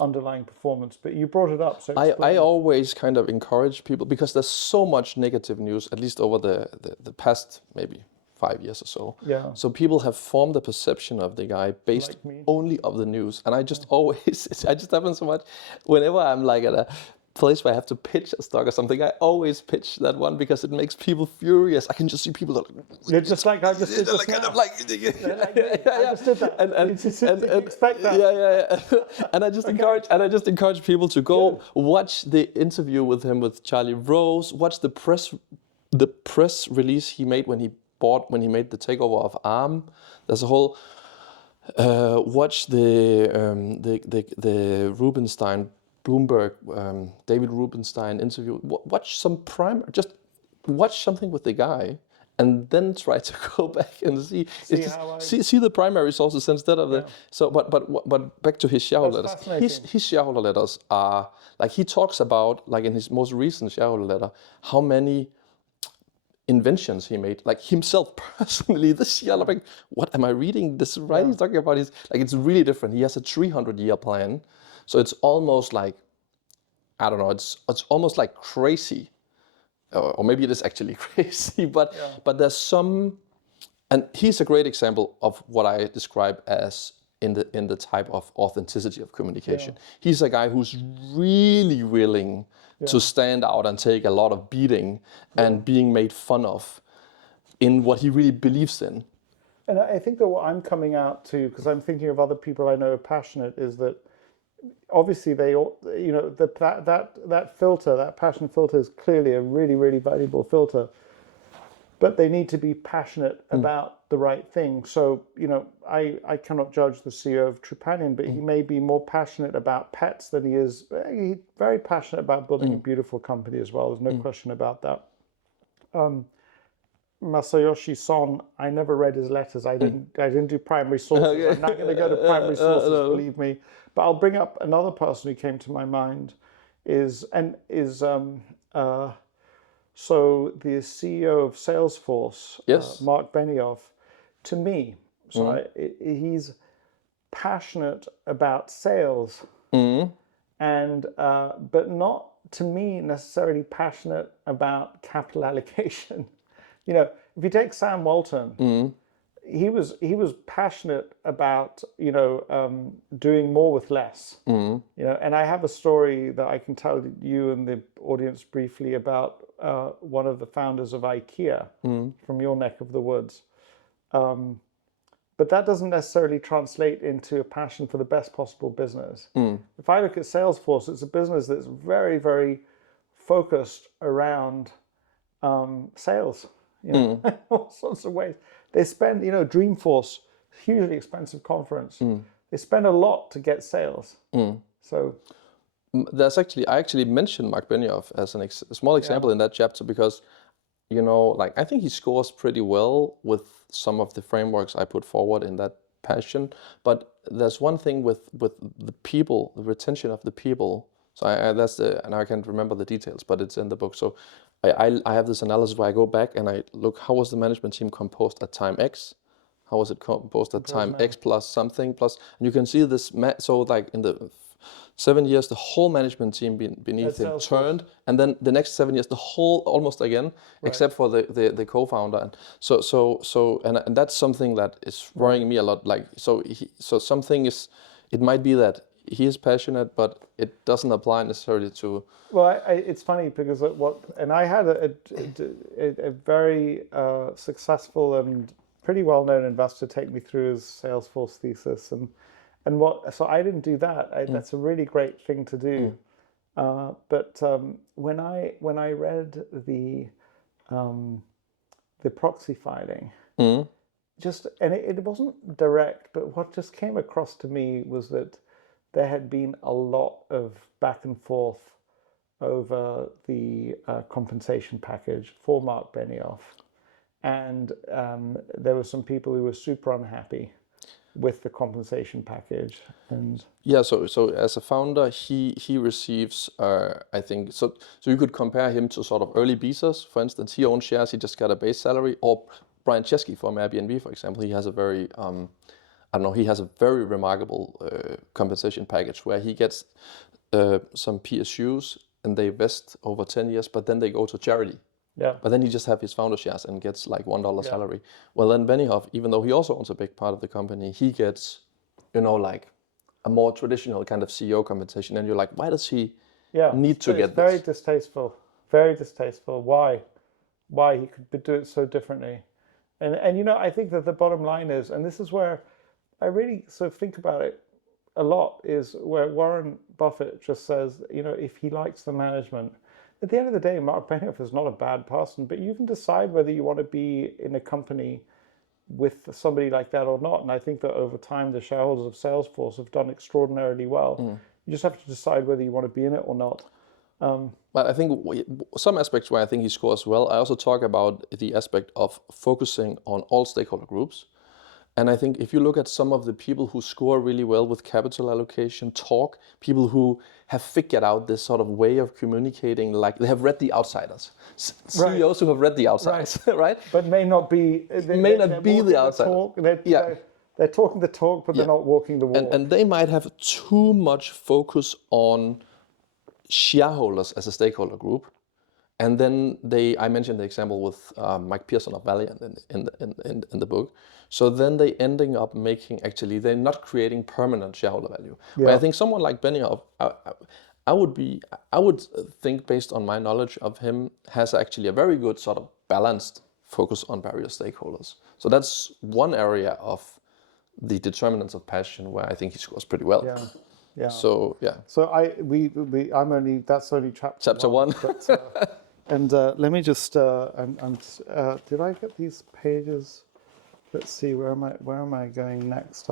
underlying performance. But you brought it up, so I always kind of encourage people, because there's so much negative news, at least over the past maybe 5 years or so. Yeah. So people have formed a perception of the guy based only of the news. And I just always, I just happen so much, whenever I'm like at a place where I have to pitch a stock or something, I always pitch that one because it makes people furious. I can just see people like, you're just like I just did just now. I just did that. And expect that. Yeah. And I just encourage people to go watch the interview with him with Charlie Rose, watch the press release he made when he made the takeover of ARM. There's a whole watch the Rubenstein Bloomberg David Rubenstein interview. Watch some watch something with the guy, and then try to go back and see how I... see the primary sources instead of the so but back to his shareholder That's letters. fascinating. His shareholder letters are like, he talks about, like in his most recent shareholder letter, how many inventions he made, like himself personally this year. Like, what am I reading this right? He's talking about his, like, it's really different. He has a 300-year plan, so it's almost like, I don't know, it's almost like crazy, or maybe it is actually crazy, but there's some, and he's a great example of what I describe as in the type of authenticity of communication. He's a guy who's really willing to stand out and take a lot of beating and being made fun of in what he really believes in. And I think that what I'm coming out to, because I'm thinking of other people I know are passionate, is that obviously they all, you know, that filter, that passion filter, is clearly a really, really valuable filter. But they need to be passionate about the right thing. So, you know, I cannot judge the CEO of Trupanion, but he may be more passionate about pets than he is. He's very passionate about building a beautiful company as well. There's no question about that. Masayoshi Son, I never read his letters. I didn't do primary sources. I'm not going to go to primary sources, believe me. But I'll bring up another person who came to my mind so the CEO of Salesforce, Mark Benioff, to me, he's passionate about sales, and but not to me necessarily passionate about capital allocation. You know, if you take Sam Walton, he was passionate about, you know, doing more with less. You know, and I have a story that I can tell you and the audience briefly about one of the founders of IKEA from your neck of the woods. But that doesn't necessarily translate into a passion for the best possible business. If I look at Salesforce, it's a business that's very, very focused around sales, you know, all sorts of ways. They spend, you know, Dreamforce, hugely expensive conference. They spend a lot to get sales. So there's actually, I actually mentioned Mark Benioff as a small example in that chapter because, you know, like, I think he scores pretty well with some of the frameworks I put forward in that passion. But there's one thing with the people, the retention of the people. So and I can't remember the details, but it's in the book. So I have this analysis where I go back and I look, how was the management team composed at time X? How was it composed at time X plus something plus? And you can see this, so like in the 7 years, the whole management team beneath him turned, and then the next 7 years, the whole almost again, except for the co-founder. And so and that's something that is worrying me a lot. Like, so something is, it might be that he is passionate, but it doesn't apply necessarily to. Well, it's funny because I had a very successful and pretty well-known investor take me through his Salesforce thesis, so I didn't do that. That's a really great thing to do. But when I read the proxy filing, and it wasn't direct, but what just came across to me was that there had been a lot of back and forth over the compensation package for Mark Benioff. And there were some people who were super unhappy with the compensation package. And so as a founder, he receives, I think, so you could compare him to sort of early Bezos, for instance. He owns shares, he just got a base salary. Or Brian Chesky from Airbnb, for example, he has a very he has a very remarkable compensation package where he gets some PSUs and they vest over 10 years, but then they go to charity. But then he just have his founder shares and gets like $1 salary. Well, then Benioff, even though he also owns a big part of the company, he gets, you know, like a more traditional kind of CEO compensation. And you're like, why does he need to get this? Very distasteful. Very distasteful. Why he could do it so differently? And you know, I think that the bottom line is, and this is where I really sort of think about it a lot, is where Warren Buffett just says, you know, if he likes the management, at the end of the day, Mark Benioff is not a bad person, but you can decide whether you want to be in a company with somebody like that or not. And I think that over time, the shareholders of Salesforce have done extraordinarily well. You just have to decide whether you want to be in it or not. But I think some aspects where I think he scores well, I also talk about the aspect of focusing on all stakeholder groups. And I think if you look at some of the people who score really well with capital allocation, people who have figured out this sort of way of communicating, like they have read The Outsiders. Right. CEOs who have read The Outsiders, right? But may not be. May not be the outsiders. They're talking the talk, but they're not walking the walk. And they might have too much focus on shareholders as a stakeholder group. And then I mentioned the example with Mike Pearson of Valiant in the book. So then they ending up they're not creating permanent shareholder value. Yeah. But I think someone like Benioff, I would think based on my knowledge of him, has actually a very good sort of balanced focus on various stakeholders. So that's one area of the determinants of passion where I think he scores pretty well. Yeah. Yeah. So yeah. So that's only chapter one. But, and let me just did I get these pages? Let's see, where am I going next?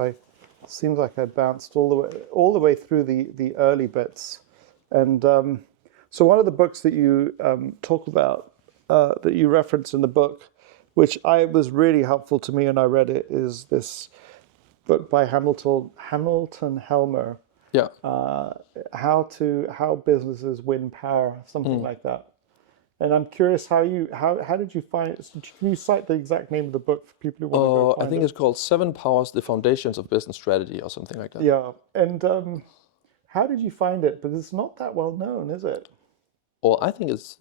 Seems like I bounced all the way through the early bits. And so one of the books that you talk about, that you reference in the book, which was really helpful to me and I read it, is this book by Hamilton Helmer. Yeah. How businesses win power, something like that. And I'm curious how did you find it? Can you cite the exact name of the book for people who want to go find it? I think it's called 7 Powers, The Foundations of Business Strategy or something like that. Yeah. And how did you find it? Because it's not that well known, is it? Well, I think it's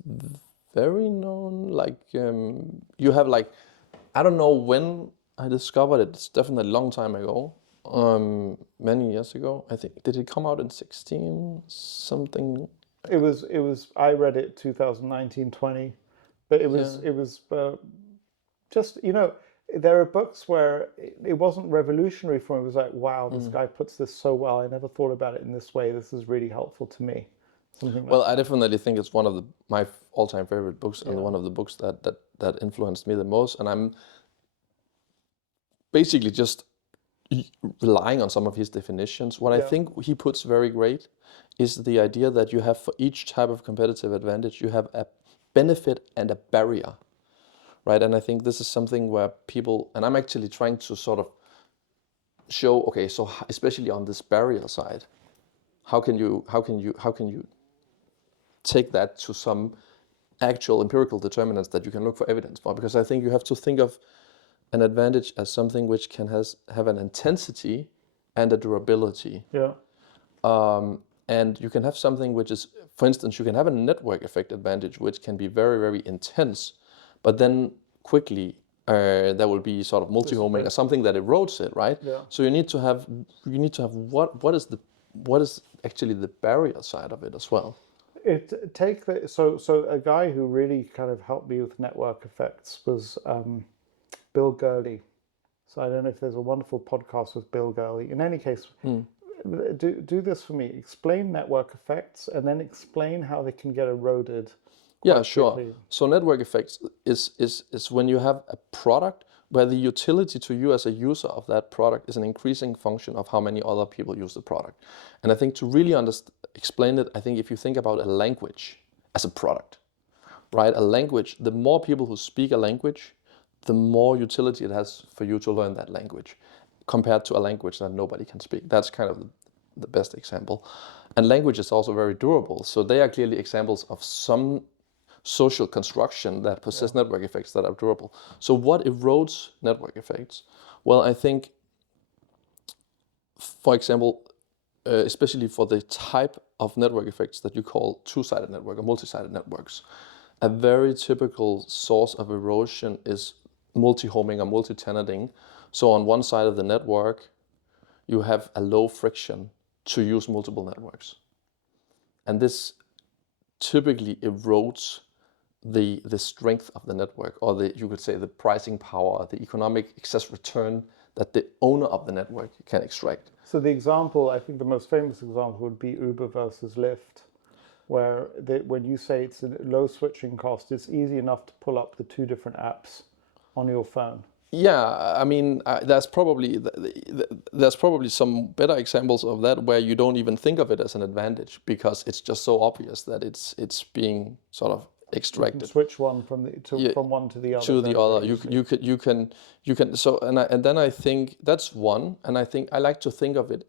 very known. Like you have I don't know when I discovered it. It's definitely a long time ago. Many years ago, I think. Did it come out in 16 something? It was. I read it 2019-20, but it was just, there are books where it wasn't revolutionary for me. It was like, wow, this guy puts this so well. I never thought about it in this way. This is really helpful to me. Something like that. I definitely think it's one of my all-time favorite books and one of the books that influenced me the most. And I'm basically just relying on some of his definitions. What I think he puts very great is the idea that you have, for each type of competitive advantage, you have a benefit and a barrier, right? And I think this is something where people, and I'm actually trying to sort of show, okay, so especially on this barrier side, how can you take that to some actual empirical determinants that you can look for evidence for? Because I think you have to think of an advantage as something which can have an intensity and a durability. Yeah. And you can have something which is, for instance, you can have a network effect advantage which can be very, very intense, but then quickly there will be sort of multi-homing or something that erodes it, right? Yeah. So you need to have what is actually the barrier side of it as well. So a guy who really kind of helped me with network effects was Bill Gurley. So I don't know if there's a wonderful podcast with Bill Gurley. In any case, do this for me. Explain network effects and then explain how they can get eroded. Yeah, sure. So network effects is when you have a product where the utility to you as a user of that product is an increasing function of how many other people use the product. And I think to really explain it, I think if you think about a language as a product, right? A language, the more people who speak a language, the more utility it has for you to learn that language compared to a language that nobody can speak. That's kind of the best example. And language is also very durable. So they are clearly examples of some social construction that possess network effects that are durable. So what erodes network effects? Well, I think, for example, especially for the type of network effects that you call two-sided network or multi-sided networks, a very typical source of erosion is multi-homing or multi-tenanting. So on one side of the network, you have a low friction to use multiple networks. And this typically erodes the strength of the network, or you could say the pricing power, the economic excess return that the owner of the network can extract. So the example, I think the most famous example would be Uber versus Lyft, where when you say it's a low switching cost, it's easy enough to pull up the two different apps on your phone. Yeah, I mean, there's probably some better examples of that where you don't even think of it as an advantage because it's just so obvious that it's being sort of You can extracted. switch one from Yeah, from one to the other to the very, other. very You easily. you can so and then I think that's one, and I think I like to think of it.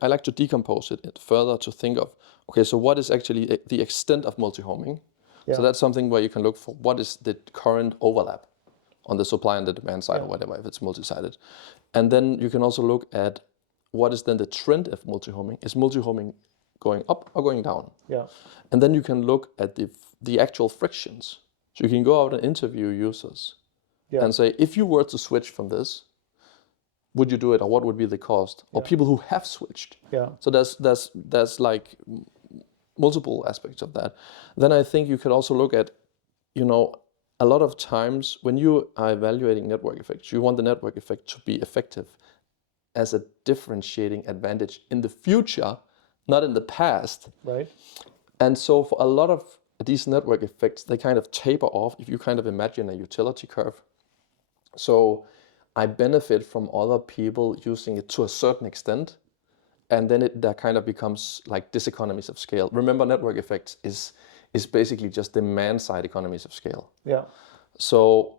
I like to decompose it further to think of, okay, so what is actually the extent of multi-homing? So Yeah, that's something where you can look for what is the current overlap on the supply and the demand side, yeah, or whatever, if it's multi-sided. And then you can also look at what is then the trend of multi-homing. Is multi-homing going up or going down? yeah, And then you can look at the actual frictions. So you can go out and interview users yeah, and say, if you were to switch from this, would you do it, or what would be the cost? Or yeah, people who have switched. yeah, So there's like multiple aspects of that. Then I think you could also look at, you know, a lot of times when you are evaluating network effects, you want the network effect to be effective as a differentiating advantage in the future, not in the past. right, And so for a lot of these network effects, they kind of taper off if you kind of imagine a utility curve. So I benefit from other people using it to a certain extent, and then that kind of becomes like diseconomies of scale. Remember, network effects is basically just demand side economies of scale. yeah, So,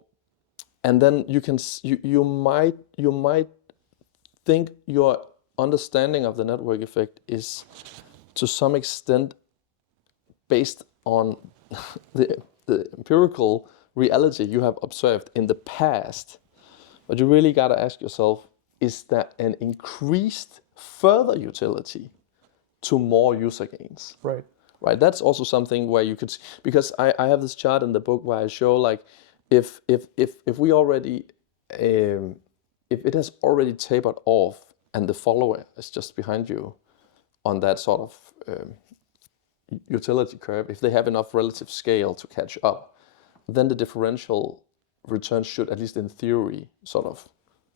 and then you might think your understanding of the network effect is to some extent based on the empirical reality you have observed in the past. But you really got to ask yourself, is that an increased further utility to more user gains? right, Right, that's also something where you could, because I have this chart in the book where I show like if we already if it has already tapered off and the follower is just behind you on that sort of utility curve, if they have enough relative scale to catch up, then the differential returns should, at least in theory, sort of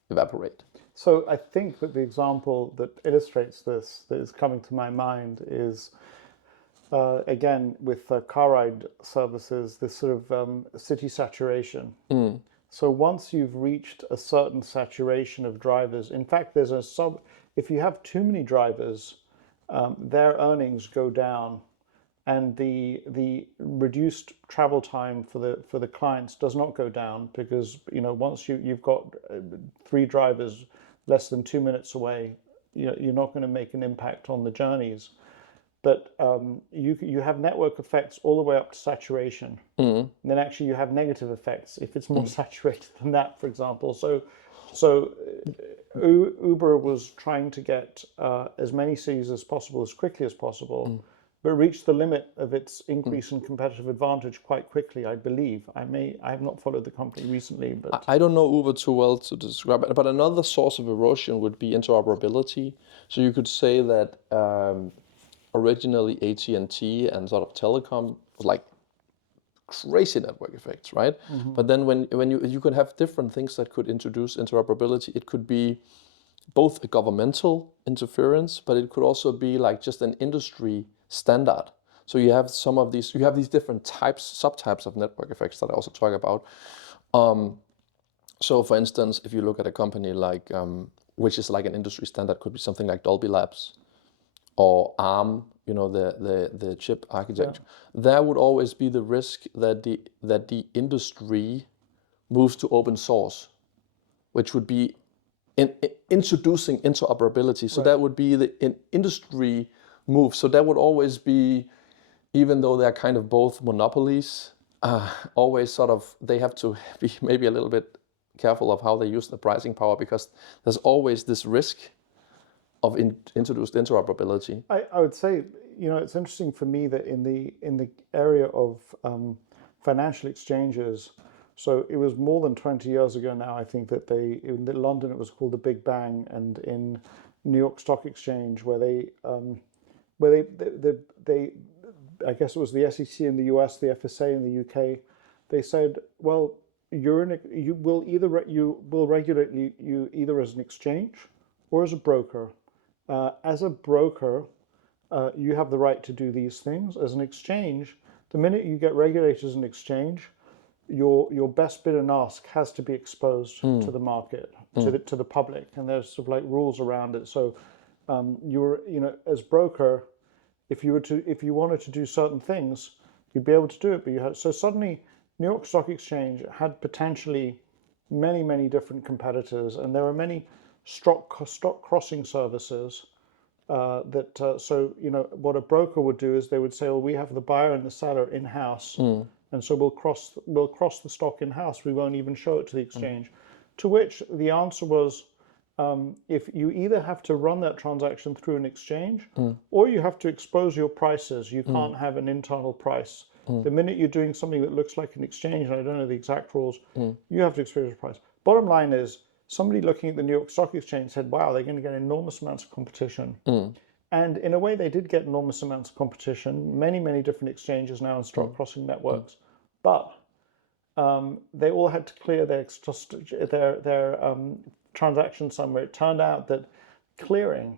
evaporate. So I think that the example that illustrates this that is coming to my mind is again with car ride services, this sort of city saturation. So once you've reached a certain saturation of drivers, in fact, there's a sub. If you have too many drivers, their earnings go down, and the reduced travel time for the clients does not go down because once you've got three drivers less than 2 minutes away, you're not going to make an impact on the journeys. But you have network effects all the way up to saturation. And then actually you have negative effects if it's more saturated than that, for example. So Uber was trying to get as many cities as possible as quickly as possible, but reached the limit of its increase in competitive advantage quite quickly, I believe. I have not followed the company recently, but I don't know Uber too well to describe it, but another source of erosion would be interoperability. So you could say that originally AT&T and sort of telecom was like crazy network effects, right? But then when you could have different things that could introduce interoperability. It could be both a governmental interference, but it could also be like just an industry standard. So you have these different subtypes of network effects that I also talk about. So for instance, if you look at a company like, which is like an industry standard, could be something like Dolby Labs or ARM, the chip architecture. There would always be the risk that the industry moves to open source, which would be introducing interoperability. So that would be an industry move. So that would always be, even though they're kind of both monopolies, always sort of, they have to be maybe a little bit careful of how they use the pricing power, because there's always this risk of introduced interoperability. I would say, it's interesting for me that in the area of financial exchanges, so it was more than 20 years ago now, I think, that in London it was called the Big Bang, and in New York Stock Exchange, where they I guess it was the SEC in the US, the FSA in the UK, they said, well, you will regulate you either as an exchange or as a broker. As a broker, you have the right to do these things. As an exchange, the minute you get regulated as an exchange, your best bid and ask has to be exposed to the market, to the public, and there's sort of like rules around it. So as broker, if you wanted to do certain things, you'd be able to do it. But so suddenly New York Stock Exchange had potentially many different competitors, and there were many stock crossing services. So what a broker would do is they would say, well, we have the buyer and the seller in house, and so we'll cross the stock in house. We won't even show it to the exchange. To which the answer was, if you either have to run that transaction through an exchange, or you have to expose your prices. You can't have an internal price. The minute you're doing something that looks like an exchange, and I don't know the exact rules, you have to expose your price. Bottom line is, somebody looking at the New York Stock Exchange said, wow, they're going to get enormous amounts of competition. And in a way, they did get enormous amounts of competition, many different exchanges now and stock crossing networks. But they all had to clear their transactions somewhere. It turned out that clearing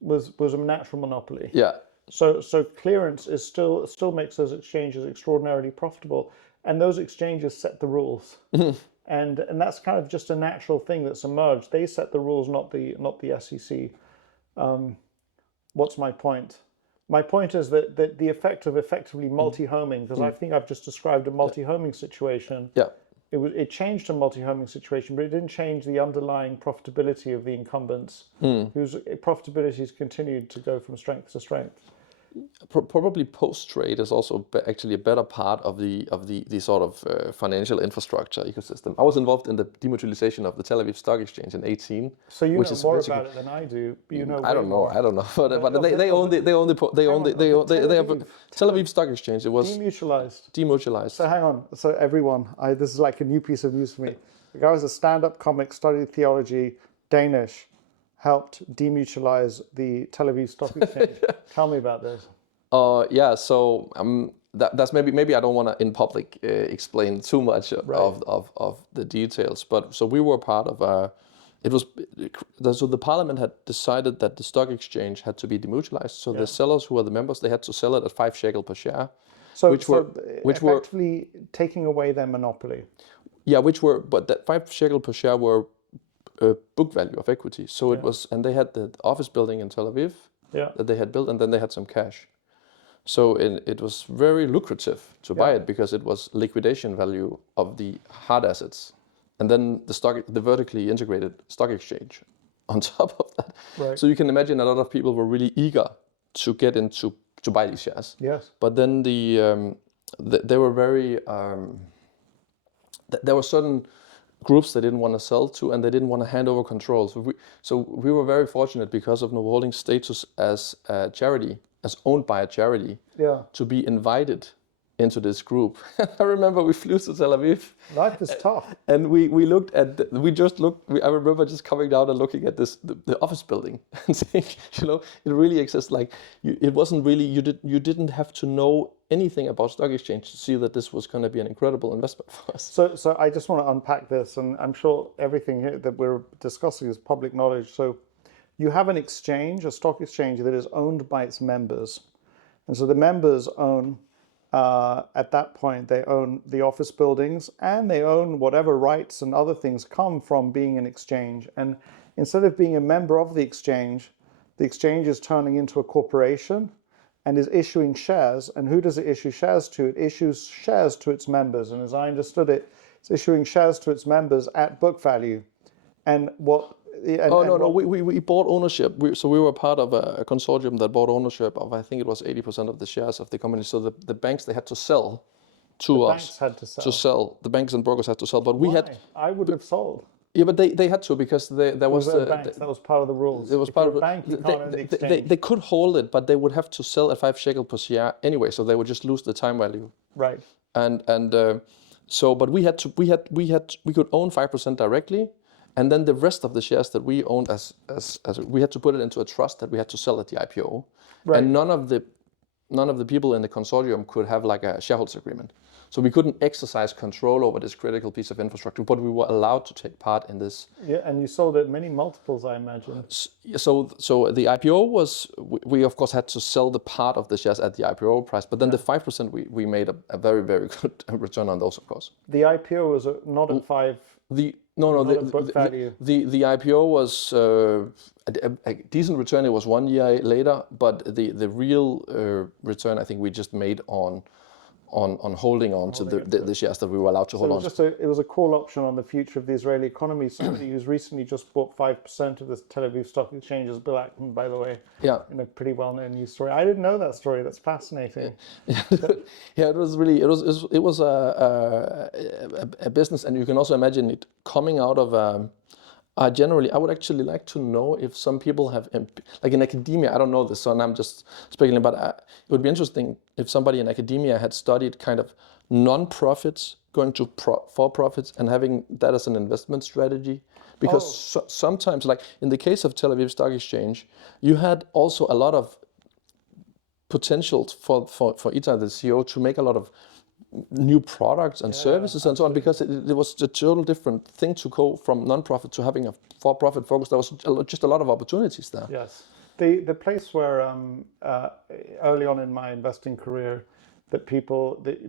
was a natural monopoly. Yeah. So clearance is still makes those exchanges extraordinarily profitable, and those exchanges set the rules. And that's kind of just a natural thing that's emerged. They set the rules, not the SEC. What's my point? My point is that the effect of effectively multi-homing, because I think I've just described a multi-homing situation. Yeah. It changed a multi-homing situation, but it didn't change the underlying profitability of the incumbents, whose profitability has continued to go from strength to strength. Probably post-trade is also actually a better part of the sort of financial infrastructure ecosystem. I was involved in the demutualization of the Tel Aviv Stock Exchange in 2018. So you know more about it than I do. You know. I don't know. But they own the Tel Aviv Stock Exchange. It was demutualized. So hang on. So everyone, this is like a new piece of news for me. The guy was a stand-up comic, studied theology, Danish. Helped demutualize the Tel Aviv Stock Exchange. Tell me about this. So that's maybe I don't want to in public explain too much of the details, but so we were part of so the parliament had decided that the stock exchange had to be demutualized. So the sellers who were the members, they had to sell it at 5 shekel per share. So which were effectively taking away their monopoly. Yeah, but that 5 shekel per share were book value of equity. So it was, and they had the office building in Tel Aviv that they had built, and then they had some cash. So it was very lucrative to buy it because it was liquidation value of the hard assets, and then the vertically integrated stock exchange on top of that. Right. So you can imagine a lot of people were really eager to get into to buy these shares. Yes. But then they were very there were certain groups they didn't want to sell to, and they didn't want to hand over control. So we were very fortunate because of Novo Holdings' status as a charity, as owned by a charity, to be invited into this group. I remember we flew to Tel Aviv. Life is tough. And we looked at, I remember just coming down and looking at the office building and saying, it really exists. Like, it wasn't really, you didn't have to know anything about stock exchange to see that this was going to be an incredible investment for us. So I just want to unpack this, and I'm sure everything here that we're discussing is public knowledge. So you have an exchange, a stock exchange that is owned by its members. And so the members own, at that point, they own the office buildings, and they own whatever rights and other things come from being an exchange. And instead of being a member of the exchange is turning into a corporation and is issuing shares. And who does it issue shares to? It issues shares to its members. And as I understood it, it's issuing shares to its members at book value. And what... We bought ownership. We were part of a consortium that bought ownership of, I think it was 80% of the shares of the company. So the banks, they had to sell to us. The banks had to sell. The banks and brokers had to sell. But Why? we had... I would have sold. Yeah, but they had to, because there was that was part of the rules. It was part of a bank, you can't own the exchange. They could hold it, but they would have to sell at 5 shekel per share anyway, so they would just lose the time value. Right. But we could own 5% directly, and then the rest of the shares that we owned as we had to put it into a trust that we had to sell at the IPO. Right. And none of the people in the consortium could have like a shareholders agreement. So we couldn't exercise control over this critical piece of infrastructure, but we were allowed to take part in this. Yeah, and you sold at many multiples, I imagine. So the IPO was, we of course had to sell the part of the shares at the IPO price, but then the 5% we made a very, very good return on those, of course. The IPO was not at 5. Book value. The IPO was a decent return. It was 1 year later, but the real return I think we just made on holding on to the shares that we were allowed to hold on. It was a call option on the future of the Israeli economy. Somebody who's recently just bought 5% of the Tel Aviv Stock Exchange is Bill Ackman, by the way. Yeah. In a pretty well-known news story. I didn't know that story. That's fascinating. Yeah, it was a business, and you can also imagine it coming out of. Generally, I would actually like to know if some people have, like in academia, I don't know this, so I'm just speculating, but it would be interesting if somebody in academia had studied kind of non-profits going to for-profits and having that as an investment strategy. Because sometimes, like in the case of Tel Aviv Stock Exchange, you had also a lot of potential for Itai, the CEO, to make a lot of new products and services and so on, because it was a total different thing to go from non-profit to having a for-profit focus. There was just a lot of opportunities there. Yes. The place where early on in my investing career that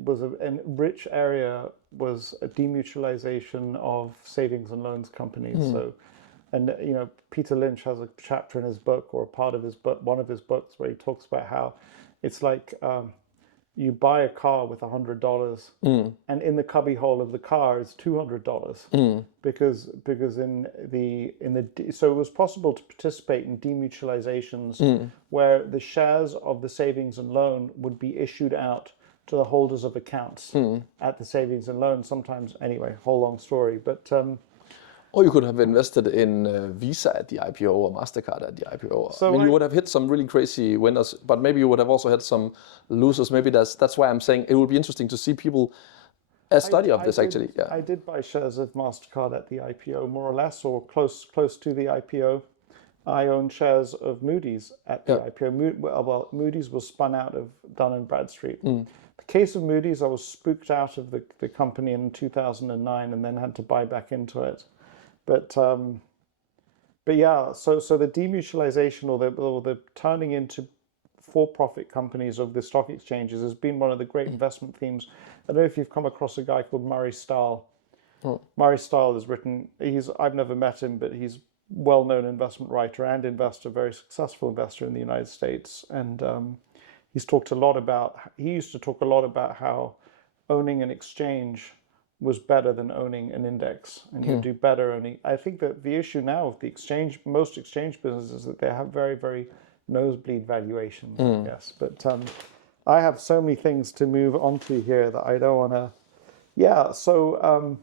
was a rich area was a demutualization of savings and loans companies. So, and Peter Lynch has a chapter in his book, or a part of his book, one of his books, where he talks about how it's like you buy a car with $100, and in the cubby hole of the car is $200, because so it was possible to participate in demutualizations where the shares of the savings and loan would be issued out to the holders of accounts at the savings and loan. Sometimes, anyway, whole long story, but. Or you could have invested in Visa at the IPO or MasterCard at the IPO. So you would have hit some really crazy winners, but maybe you would have also had some losers. Maybe that's why I'm saying it would be interesting to see people study of this actually. Yeah. I did buy shares of MasterCard at the IPO, more or less, or close to the IPO. I own shares of Moody's at the IPO. Well, Moody's was spun out of Dun & Bradstreet. The case of Moody's, I was spooked out of the company in 2009 and then had to buy back into it. But yeah, so the demutualization or the turning into for-profit companies of the stock exchanges has been one of the great investment themes. I don't know if you've come across a guy called Murray Stahl. Murray Stahl has written, I've never met him, but he's a well-known investment writer and investor, very successful investor in the United States. And he used to talk a lot about how owning an exchange was better than owning an index, and you do better owning. I think that the issue now with most exchange businesses is that they have very, very nosebleed valuations, I guess. But I have so many things to move on to here that I don't want to. Yeah. So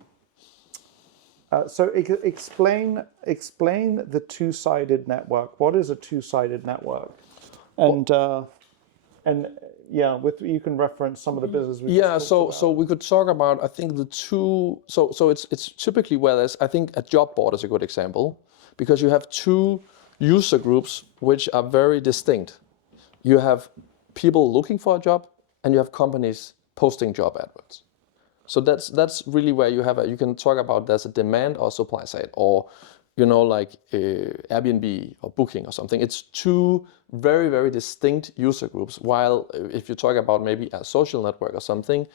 explain the two-sided network. What is a two-sided network? And yeah, you can reference some of the business we just talked about. So we could talk about, I think the two. So it's typically where there's, I think a job board is a good example, because you have two user groups which are very distinct. You have people looking for a job, and you have companies posting job adverts. So that's really where you can talk about there's a demand or supply side, or like Airbnb or Booking or something. It's two very, very distinct user groups. While if you talk about maybe a social network or something,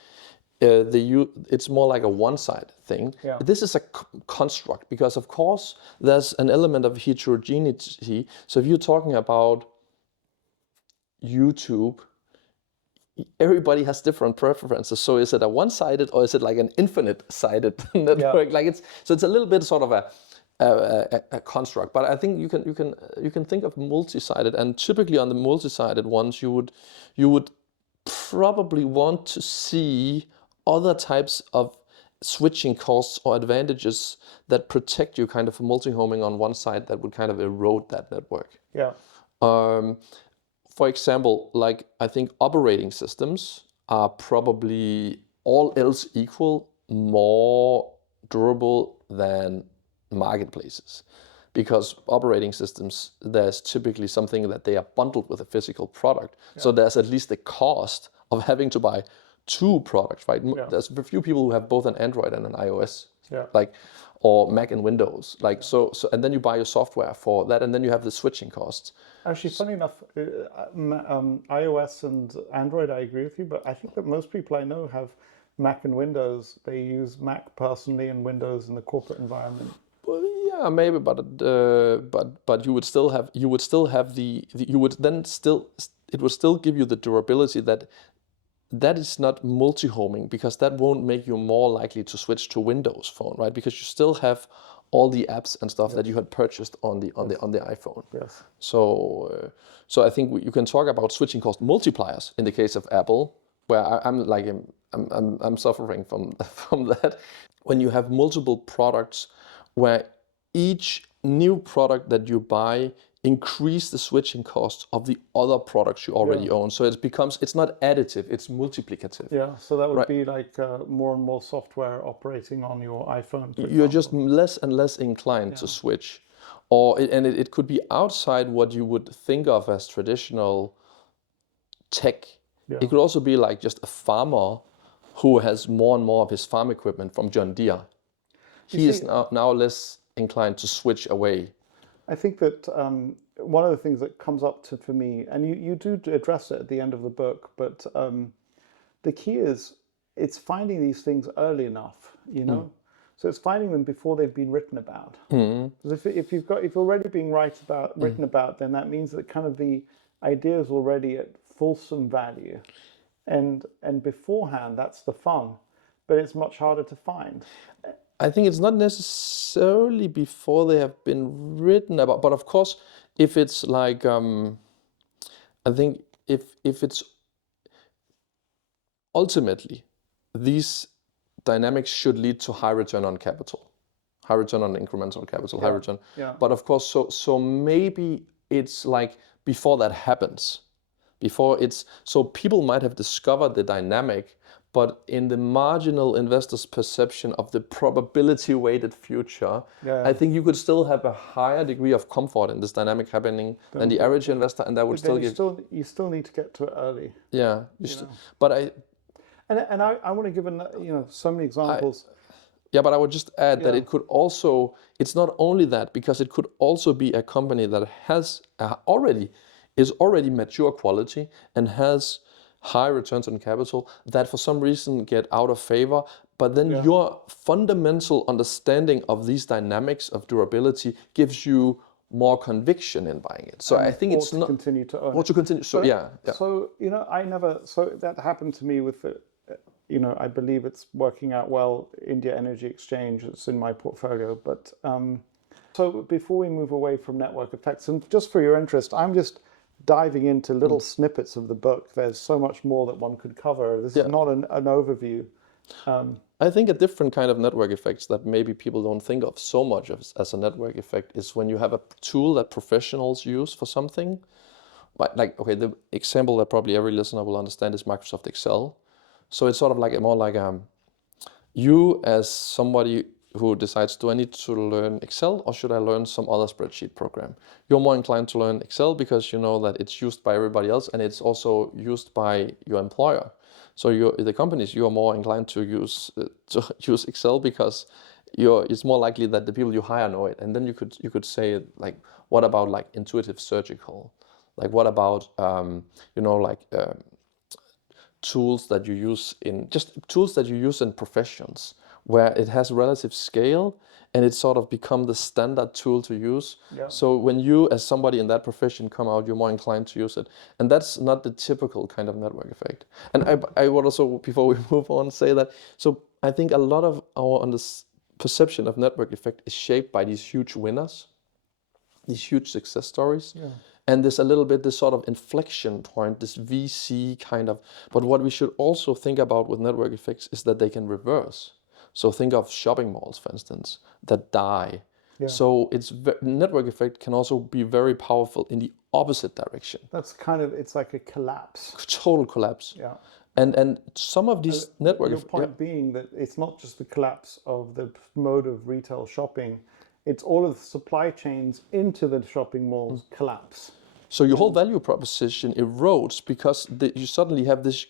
it's more like a one-sided thing. Yeah. This is a construct, because of course there's an element of heterogeneity. So if you're talking about YouTube, everybody has different preferences. So is it a one-sided, or is it like an infinite-sided network? Yeah. So it's a little bit sort of a construct, but I think you can think of multi-sided, and typically on the multi-sided ones you would probably want to see other types of switching costs or advantages that protect you kind of from multi-homing on one side that would kind of erode that network. Yeah. For example, like I think operating systems are probably, all else equal, more durable than marketplaces, because operating systems, there's typically something that they are bundled with a physical product. Yeah. So there's at least the cost of having to buy two products, right? Yeah. There's a few people who have both an Android and an iOS, Yeah. like, or Mac and Windows, like so. And then you buy your software for that, and then you have the switching costs. Actually, funny enough, iOS and Android, I agree with you, but I think that most people I know have Mac and Windows. They use Mac personally and Windows in the corporate environment. Well, yeah, maybe, but you would still have you would then still it would still give you the durability that is not multi-homing, because that won't make you more likely to switch to Windows Phone, right? Because you still have all the apps and stuff that you had purchased on the iPhone. Yes. So I think you can talk about switching cost multipliers in the case of Apple, where I'm suffering from from that. When you have multiple products, where each new product that you buy increase the switching costs of the other products you already own. So it's not additive, it's multiplicative. Yeah, so that would be like more and more software operating on your iPhone. You're just less and less inclined to switch. It could be outside what you would think of as traditional tech. Yeah. It could also be like just a farmer who has more and more of his farm equipment from John Deere. He is now less inclined to switch away. I think that one of the things that comes up for me, and you do address it at the end of the book, but the key is it's finding these things early enough, you know? So it's finding them before they've been written about. Because if you're already being written about, then that means that kind of the idea is already at fulsome value. And beforehand, that's the fun, but it's much harder to find. I think it's not necessarily before they have been written about, but of course, if it's like, I think if it's ultimately, these dynamics should lead to high return on capital, high return on incremental capital, high return. Yeah. But of course, so maybe it's like before that happens, so people might have discovered the dynamic, but in the marginal investor's perception of the probability weighted future, I think you could still have a higher degree of comfort in this dynamic happening than the average investor, and that would still give. You still need to get to it early. Yeah, but I want to give so many examples. But I would just add that it could also, it's not only that, because it could also be a company that has is already mature quality and has high returns on capital that for some reason get out of favor, but then your fundamental understanding of these dynamics of durability gives you more conviction in buying it. So I think it's not continue to own. Or to continue. So So So that happened to me with I believe it's working out well. India Energy Exchange, it's in my portfolio. But so before we move away from network effects, and just for your interest, I'm just diving into little snippets of the book. There's so much more that one could cover. This is not an overview. I think a different kind of network effects that maybe people don't think of so much as a network effect is when you have a tool that professionals use for something. The example that probably every listener will understand is Microsoft Excel. So it's sort of like you as somebody who decides, do I need to learn Excel or should I learn some other spreadsheet program? You're more inclined to learn Excel because you know that it's used by everybody else and it's also used by your employer. So the companies, you are more inclined to use Excel because it's more likely that the people you hire know it. And then you could say, like, what about like intuitive surgical? Like what about tools that you use in professions where it has relative scale and it's sort of become the standard tool to use. So when you as somebody in that profession come out, you're more inclined to use it. And that's not the typical kind of network effect. And I would also, before we move on, say that, so I think a lot of our perception of network effect is shaped by these huge winners, these huge success stories. And there's a little bit this sort of inflection point, this VC kind of, but what we should also think about with network effects is that they can reverse. So think of shopping malls, for instance, that die. So network effect can also be very powerful in the opposite direction. That's it's like a collapse. Total collapse. And some of these network effects. Your point being that it's not just the collapse of the mode of retail shopping, it's all of the supply chains into the shopping malls collapse. So your whole value proposition erodes because you suddenly have this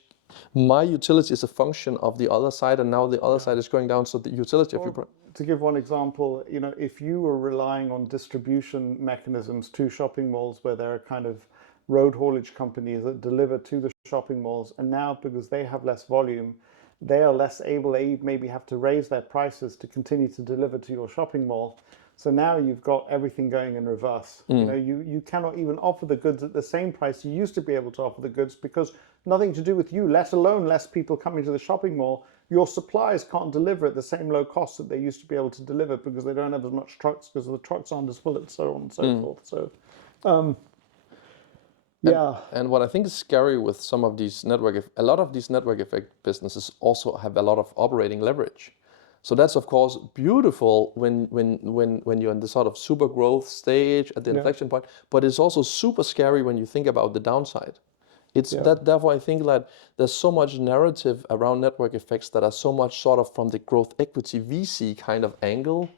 My utility is a function of the other side, and now the other side is going down. So the utility of your To give one example, if you were relying on distribution mechanisms to shopping malls where there are kind of road haulage companies that deliver to the shopping malls, and now because they have less volume, they are less able, they maybe have to raise their prices to continue to deliver to your shopping mall. So now you've got everything going in reverse. You cannot even offer the goods at the same price you used to be able to offer the goods, because nothing to do with you, let alone less people coming to the shopping mall. Your suppliers can't deliver at the same low cost that they used to be able to deliver because they don't have as much trucks, because the trucks aren't as full, and so on and so forth. So, And what I think is scary with some of these a lot of these network effect businesses also have a lot of operating leverage. So that's of course beautiful when you're in the sort of super growth stage at the inflection point, but it's also super scary when you think about the downside. Therefore I think that there's so much narrative around network effects that are so much sort of from the growth equity VC kind of angle.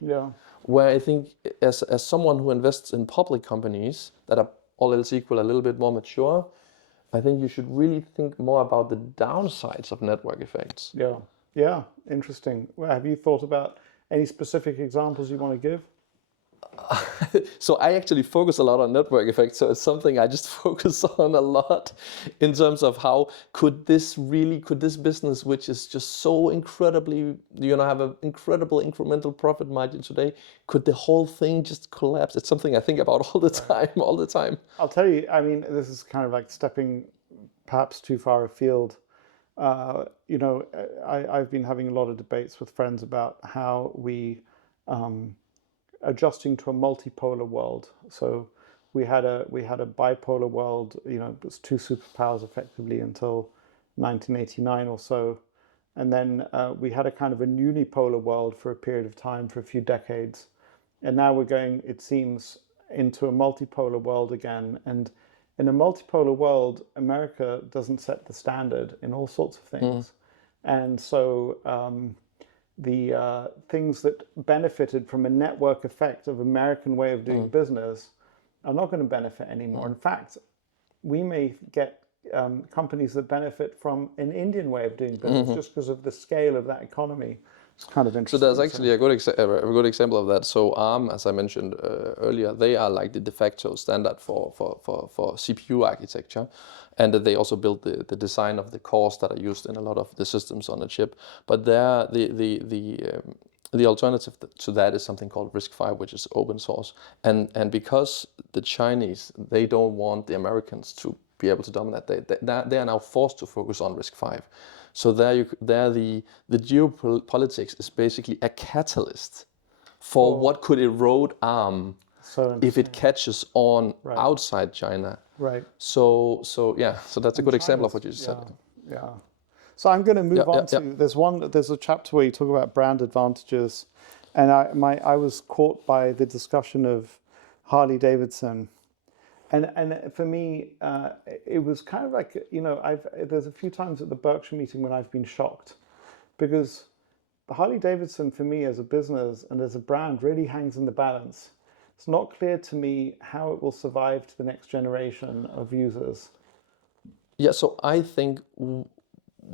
Where I think as someone who invests in public companies that are all else equal a little bit more mature, I think you should really think more about the downsides of network effects. Yeah, interesting. Well, have you thought about any specific examples you want to give? So I actually focus a lot on network effects. So it's something I just focus on a lot in terms of how could this business, which is just so incredibly, have an incredible incremental profit margin today, could the whole thing just collapse? It's something I think about all the time. I'll tell you, I mean, this is kind of like stepping perhaps too far afield. I've been having a lot of debates with friends about how we adjusting to a multipolar world. So we had a bipolar world, it was two superpowers effectively until 1989 or so. And then we had a kind of a unipolar world for a period of time, for a few decades. And now we're going, it seems, into a multipolar world again. And in a multipolar world, America doesn't set the standard in all sorts of things. And so the things that benefited from a network effect of American way of doing business are not going to benefit anymore. In fact, we may get companies that benefit from an Indian way of doing business just because of the scale of that economy. It's kind of interesting. So there's actually a good example of that. So ARM, as I mentioned earlier, they are like the de facto standard for CPU architecture, and they also build the design of the cores that are used in a lot of the systems on a chip. But there, the alternative to that is something called RISC-V, which is open source, and because the Chinese, they don't want the Americans to be able to dominate, they are now forced to focus on RISC-V. So the geopolitics is basically a catalyst for what could erode ARM if it catches on outside China. Right. So that's a good example of what you just said. Yeah. So I'm going to move on to there's a chapter where you talk about brand advantages, and I was caught by the discussion of Harley Davidson. And for me, it was kind of like, there's a few times at the Berkshire meeting when I've been shocked, because Harley Davidson for me as a business and as a brand really hangs in the balance. It's not clear to me how it will survive to the next generation of users. Yeah, so I think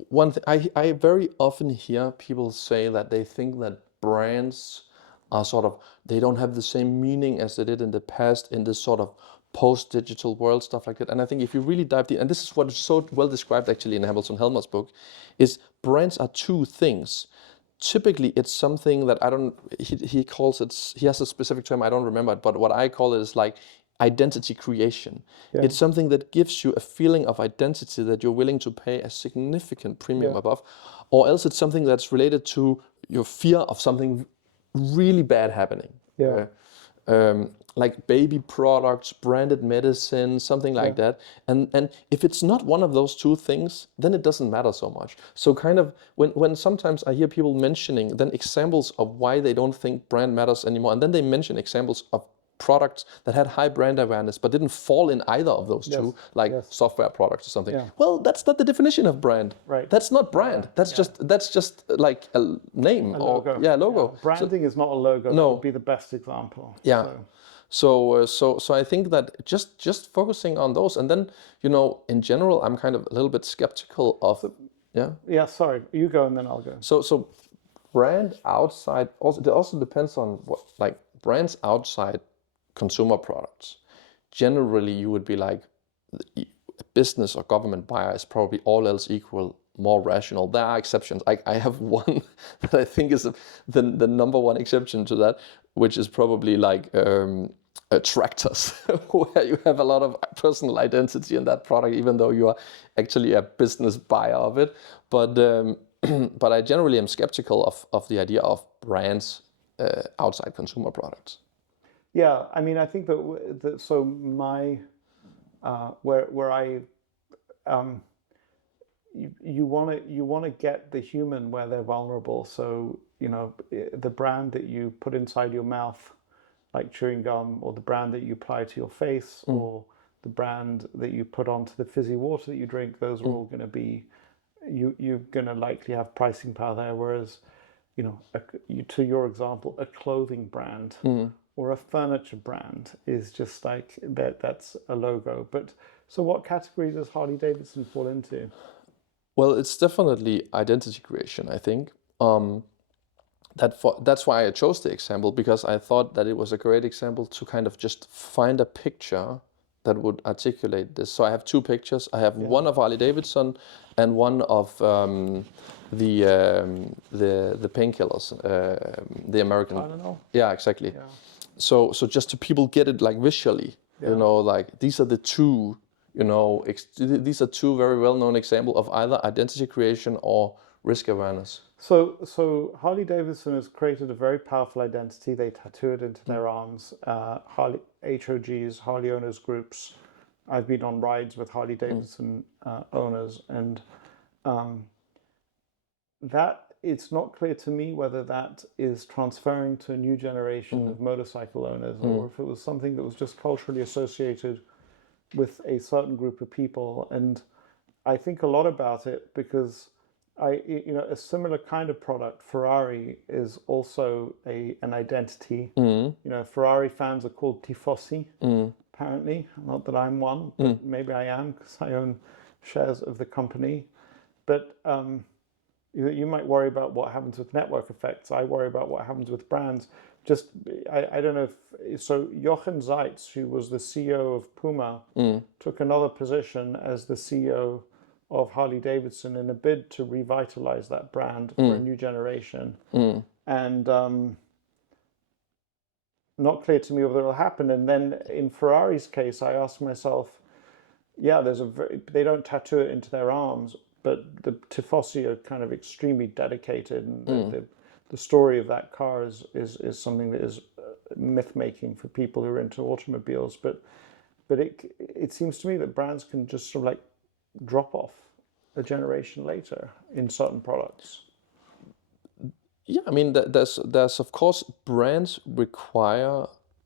one thing, I very often hear people say that they think that brands are they don't have the same meaning as they did in the past in this sort of post-digital world, stuff like that. And I think if you really dive deep, and this is what is so well described actually in Hamilton Helmer's book, is brands are two things. Typically, it's something that he calls it, he has a specific term, I don't remember it, but what I call it is like identity creation. Yeah. It's something that gives you a feeling of identity that you're willing to pay a significant premium above, or else it's something that's related to your fear of something really bad happening. Like baby products, branded medicine, something like that. And if it's not one of those two things, then it doesn't matter so much. So kind of when sometimes I hear people mentioning then examples of why they don't think brand matters anymore, and then they mention examples of products that had high brand awareness but didn't fall in either of those two, like software products or something. Well, that's not the definition of brand. Right. That's not brand. That's just like a name a logo. or logo. Yeah. Branding is not a logo. No. That would be the best example. Yeah. So I think that just focusing on those, and then in general I'm kind of a little bit skeptical of Yeah. Yeah, sorry, you go and then I'll go. So brand outside also, it also depends on what, like brands outside consumer products. Generally, you would be like a business or government buyer is probably all else equal more rational. There are exceptions. I have one that I think is the number one exception to that, which is probably like tractors, where you have a lot of personal identity in that product, even though you are actually a business buyer of it. But but I generally am skeptical of the idea of brands outside consumer products. Yeah, I mean, I think that so my where I you want to get the human where they're vulnerable. So the brand that you put inside your mouth, like chewing gum, or the brand that you apply to your face, or the brand that you put onto the fizzy water that you drink, those are all going to be you're going to likely have pricing power there. Whereas to your example, a clothing brand or a furniture brand is just like that's a logo. But so what category does Harley Davidson fall into? Well, it's definitely identity creation, I think. That's why I chose the example, because I thought that it was a great example to kind of just find a picture that would articulate this. So I have two pictures. I have one of Harley Davidson and one of the painkillers, the American. I don't know. Yeah, exactly. Yeah. So just to people get it like visually, like these are the two. These are two very well-known examples of either identity creation or risk awareness. So Harley Davidson has created a very powerful identity. They tattoo it into their arms. Harley HOGs, Harley owners groups. I've been on rides with Harley Davidson owners, and that it's not clear to me whether that is transferring to a new generation of motorcycle owners, or if it was something that was just culturally associated with a certain group of people. And I think a lot about it because a similar kind of product, Ferrari, is also an identity. Ferrari fans are called tifosi, apparently. Not that I'm one, but maybe I am because I own shares of the company. But you might worry about what happens with network effects. I worry about what happens with brands. I don't know if so. Jochen Zeitz, who was the CEO of Puma, took another position as the CEO of Harley Davidson in a bid to revitalize that brand for a new generation. And not clear to me whether it'll happen. And then in Ferrari's case, I asked myself, yeah, they don't tattoo it into their arms, but the tifosi are kind of extremely dedicated, and the story of that car is something that is myth making for people who are into automobiles. But it seems to me that brands can just sort of like drop off a generation later in certain products. Yeah, I mean, there's of course brands require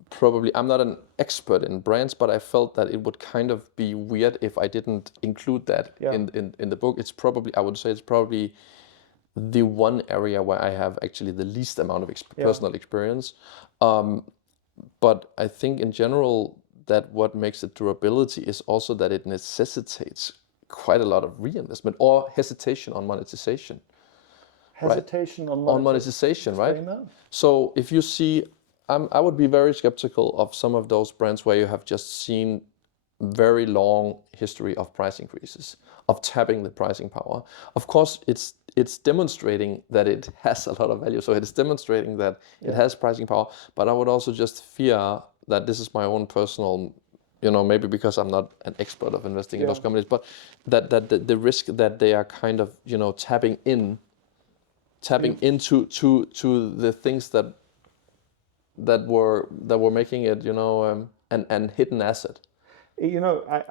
probably. I'm not an expert in brands, but I felt that it would kind of be weird if I didn't include that in the book. I would say it's probably the one area where I have actually the least amount of personal experience. But I think in general that what makes it durability is also that it necessitates quite a lot of reinvestment or hesitation on monetization. Hesitation right? on monetization, right? Explain that. So if you see, I would be very skeptical of some of those brands where you have just seen very long history of price increases, of tapping the pricing power. Of course, it's demonstrating that it has a lot of value. So it's demonstrating that it has pricing power. But I would also just fear that this is my own personal, maybe because I'm not an expert of investing in those companies, but that the risk that they are kind of, tapping into the things that were making it, an hidden asset. I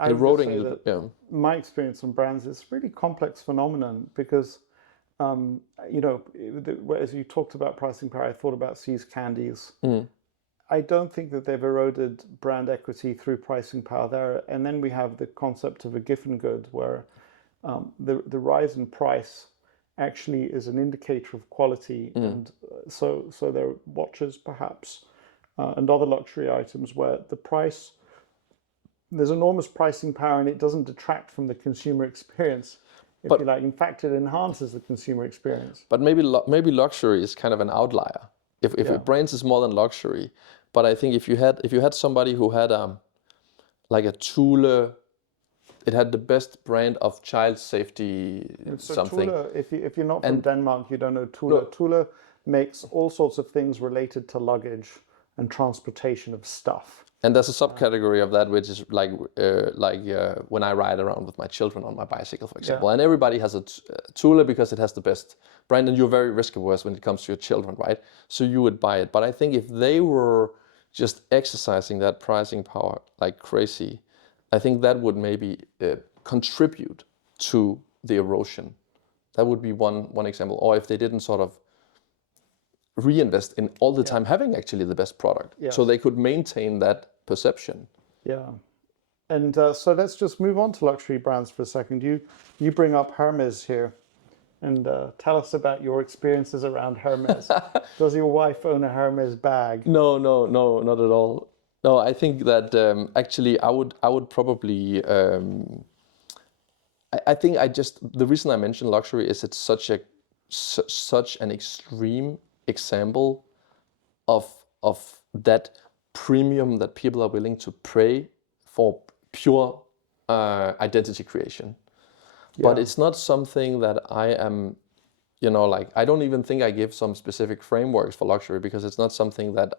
eroding would just say that my experience on brands is a really complex phenomenon because, as you talked about pricing power, I thought about See's Candies. I don't think that they've eroded brand equity through pricing power there. And then we have the concept of a Giffen good, where the rise in price actually is an indicator of quality. And so there are watches, perhaps, and other luxury items where there's enormous pricing power and it doesn't detract from the consumer experience. if you like. In fact, it enhances the consumer experience. But maybe luxury is kind of an outlier. If brands is more than luxury, but I think if you had somebody who had like a Thule, it had the best brand of child safety So something. Thule, if you're not from Denmark, you don't know Thule. Thule makes all sorts of things related to luggage and transportation of stuff. And there's a subcategory of that which is like when I ride around with my children on my bicycle, for example. And everybody has a Thule because it has the best brand, and you're very risk averse when it comes to your children, right? So you would buy it. But I think if they were just exercising that pricing power like crazy, I think that would maybe contribute to the erosion. That would be one example. Or if they didn't sort of reinvest in all the time having actually the best product, so they could maintain that perception. Yeah. And so let's just move on to luxury brands for a second. You bring up Hermes here, and tell us about your experiences around Hermes. Does your wife own a Hermes bag? No, not at all. No, I think that actually I would probably. I think the reason I mention luxury is it's such an extreme example of that premium that people are willing to pay for pure identity creation. But it's not something that I am, like I don't even think I give some specific frameworks for luxury, because it's not something that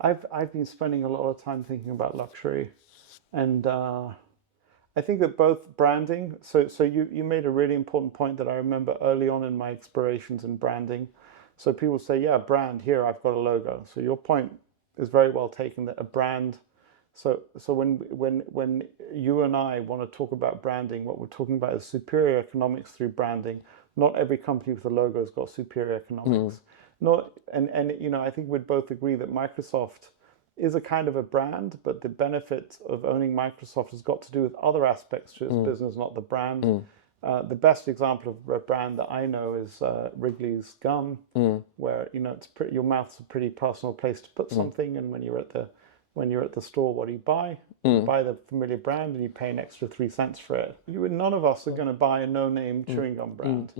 I've been spending a lot of time thinking about luxury, and I think that both branding. So you made a really important point that I remember early on in my explorations in branding. So people say, yeah, brand, here I've got a logo. So your point is very well taken, that a brand. So when you and I want to talk about branding, what we're talking about is superior economics through branding. Not every company with a logo has got superior economics. I think we'd both agree that Microsoft is a kind of a brand, but the benefit of owning Microsoft has got to do with other aspects to its business, not the brand. The best example of a brand that I know is Wrigley's gum, where it's your mouth's a pretty personal place to put something, and when you're at the store, what do you buy? You buy the familiar brand, and you pay an extra 3 cents for it. None of us are going to buy a no-name chewing gum brand.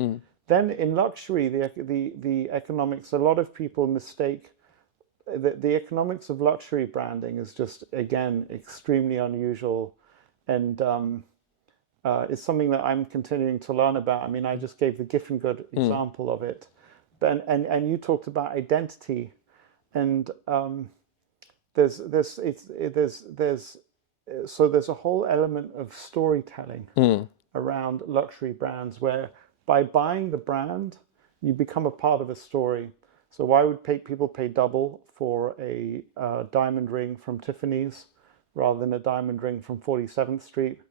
Then in luxury, the economics, a lot of people mistake the economics of luxury branding is just, again, extremely unusual, and it's something that I'm continuing to learn about. I mean, I just gave the Giffen Good example of it, and you talked about identity, and there's a whole element of storytelling around luxury brands, where by buying the brand, you become a part of a story. So why would people pay double for a diamond ring from Tiffany's rather than a diamond ring from 47th Street?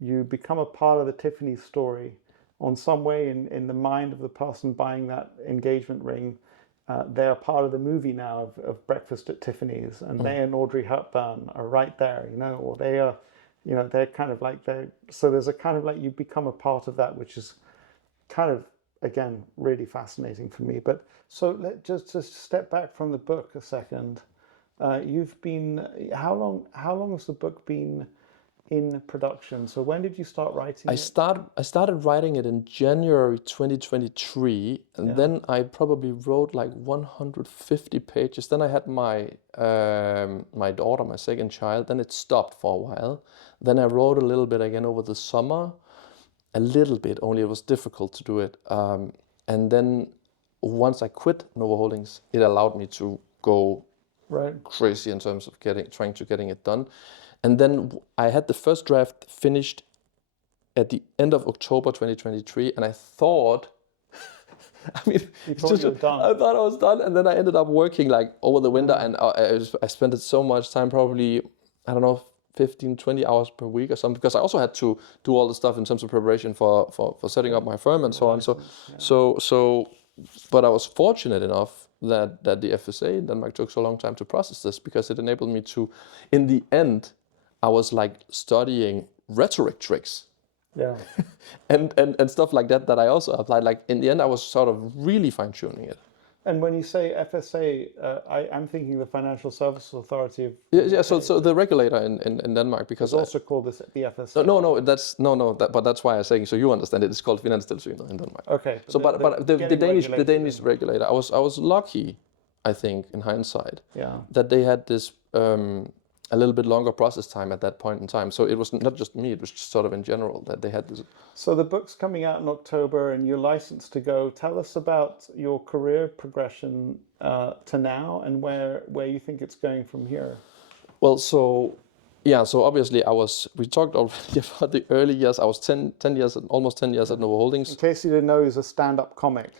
You become a part of the Tiffany's story. On some way in the mind of the person buying that engagement ring, they're part of the movie now of Breakfast at Tiffany's, and they and Audrey Hepburn are right there, or they are, they're kind of like so there's a kind of like you become a part of that, which is kind of, again, really fascinating for me. But so let's just step back from the book a second. You've been, how long has the book been in production? So when did you start writing it? I started writing it in January 2023, and then I probably wrote like 150 pages. Then I had my my daughter, my second child. Then it stopped for a while. Then I wrote a little bit again over the summer, a little bit only. It was difficult to do it. And then once I quit Novo Holdings, it allowed me to go crazy in terms of trying to get it done. And then I had the first draft finished at the end of October 2023, and I thought, I mean, you were done. I thought I was done, and then I ended up working like over the winter, and I spent it so much time, probably, I don't know, 15, 20 hours per week or something, because I also had to do all the stuff in terms of preparation for setting up my firm and so on. But I was fortunate enough that the FSA in Denmark took so long time to process this, because it enabled me to, in the end, I was like studying rhetoric tricks. and stuff like that I also applied. Like in the end, I was sort of really fine-tuning it. And when you say FSA, I'm thinking the Financial Services Authority of Yeah, the yeah. UK So the regulator in Denmark, is because also called the FSA. but that's why I'm saying, so you understand it. It's called Finanstilsynet in Denmark. Okay, So, but the getting Danish regulated regulator, I was lucky, I think, in hindsight, yeah. that they had this a little bit longer process time at that point in time. So it was not just me; it was just sort of in general that they had this. So the book's coming out in October, and you're licensed to go. Tell us about your career progression to now, and where you think it's going from here. Well, so yeah, so obviously we talked already about the early years. I was 10 years, almost 10 years at Novo Holdings. In case you didn't know, he's a stand-up comic.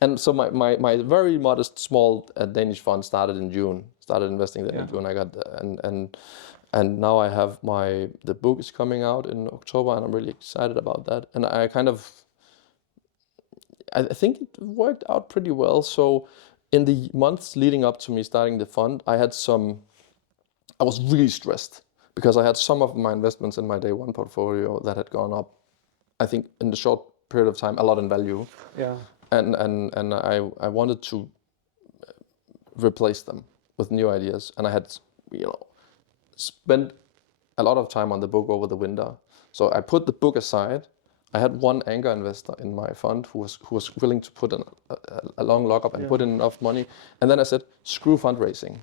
And so my very modest small Danish fund started in June. Started investing there in June. I got and now I have the book is coming out in October, and I'm really excited about that. And I think it worked out pretty well. So in the months leading up to me starting the fund, I was really stressed because I had some of my investments in my day one portfolio that had gone up, I think in the short period of time, a lot in value. Yeah. And I wanted to replace them with new ideas. And I had, spent a lot of time on the book over the winter. So I put the book aside. I had one anchor investor in my fund who was willing to put a long lockup and put in enough money. And then I said, screw fundraising.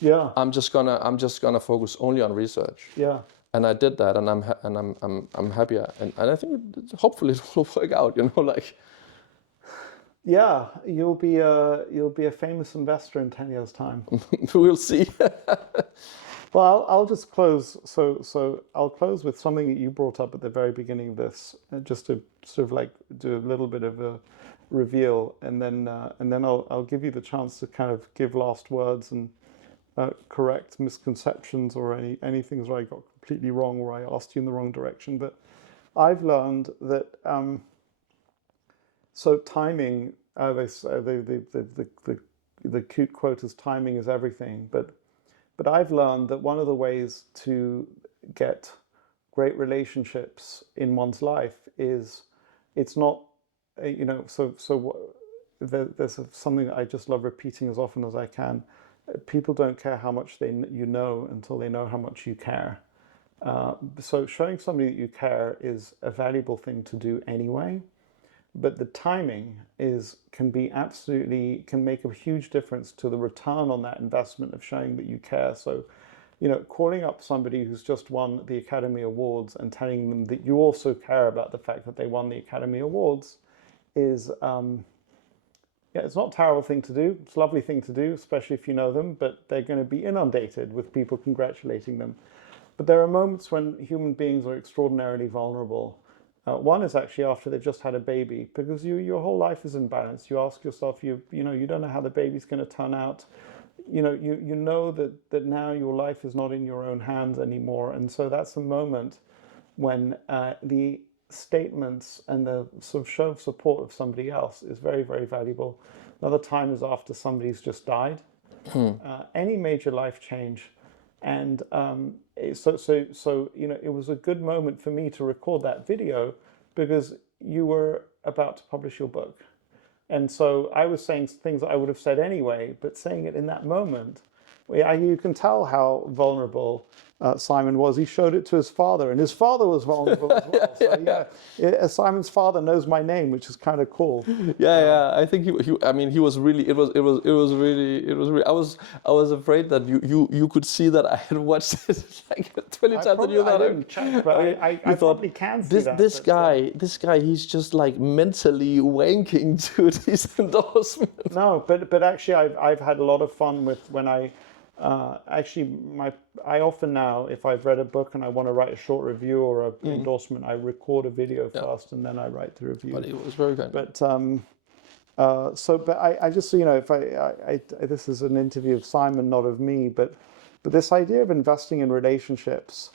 Yeah. I'm just gonna focus only on research. Yeah. And I did that, and I'm happier, and I think hopefully it will work out. Like. Yeah, you'll be a famous investor in 10 years' time. We'll see. Well, I'll just close. So I'll close with something that you brought up at the very beginning of this, just to sort of like do a little bit of a reveal, and then I'll give you the chance to kind of give last words and correct misconceptions or any things where I got completely wrong or I asked you in the wrong direction. But I've learned that so timing. They say the cute quote is timing is everything. But I've learned that one of the ways to get great relationships in one's life is it's not there's something that I just love repeating as often as I can. People don't care how much you know until they know how much you care. So showing somebody that you care is a valuable thing to do anyway. But the timing can make a huge difference to the return on that investment of showing that you care. So, calling up somebody who's just won the Academy Awards and telling them that you also care about the fact that they won the Academy Awards is, it's not a terrible thing to do. It's a lovely thing to do, especially if you know them, but they're going to be inundated with people congratulating them. But there are moments when human beings are extraordinarily vulnerable. One is actually after they've just had a baby, because your whole life is in balance. You ask yourself, you don't know how the baby's going to turn out. You know that now your life is not in your own hands anymore, and so that's a moment when the statements and the sort of show of support of somebody else is very, very valuable. Another time is after somebody's just died. Any major life change. And so it was a good moment for me to record that video because you were about to publish your book. And so I was saying things that I would have said anyway, but saying it in that moment, you can tell how vulnerable Simon was. He showed it to his father, and his father was vulnerable as well. So Simon's father knows my name, which is kind of cool. Yeah. I think he was really. It was really. I was afraid that you could see that I had watched it like 20 times. And you I didn't check, but I probably can see that. This guy, he's just like mentally wanking to these endorsements. No, but actually, I've had a lot of fun with when I. I often now, if I've read a book and I want to write a short review or an endorsement, I record a video first and then I write the review. But it was very kind. But I just if this is an interview of Simon, not of me, but this idea of investing in relationships,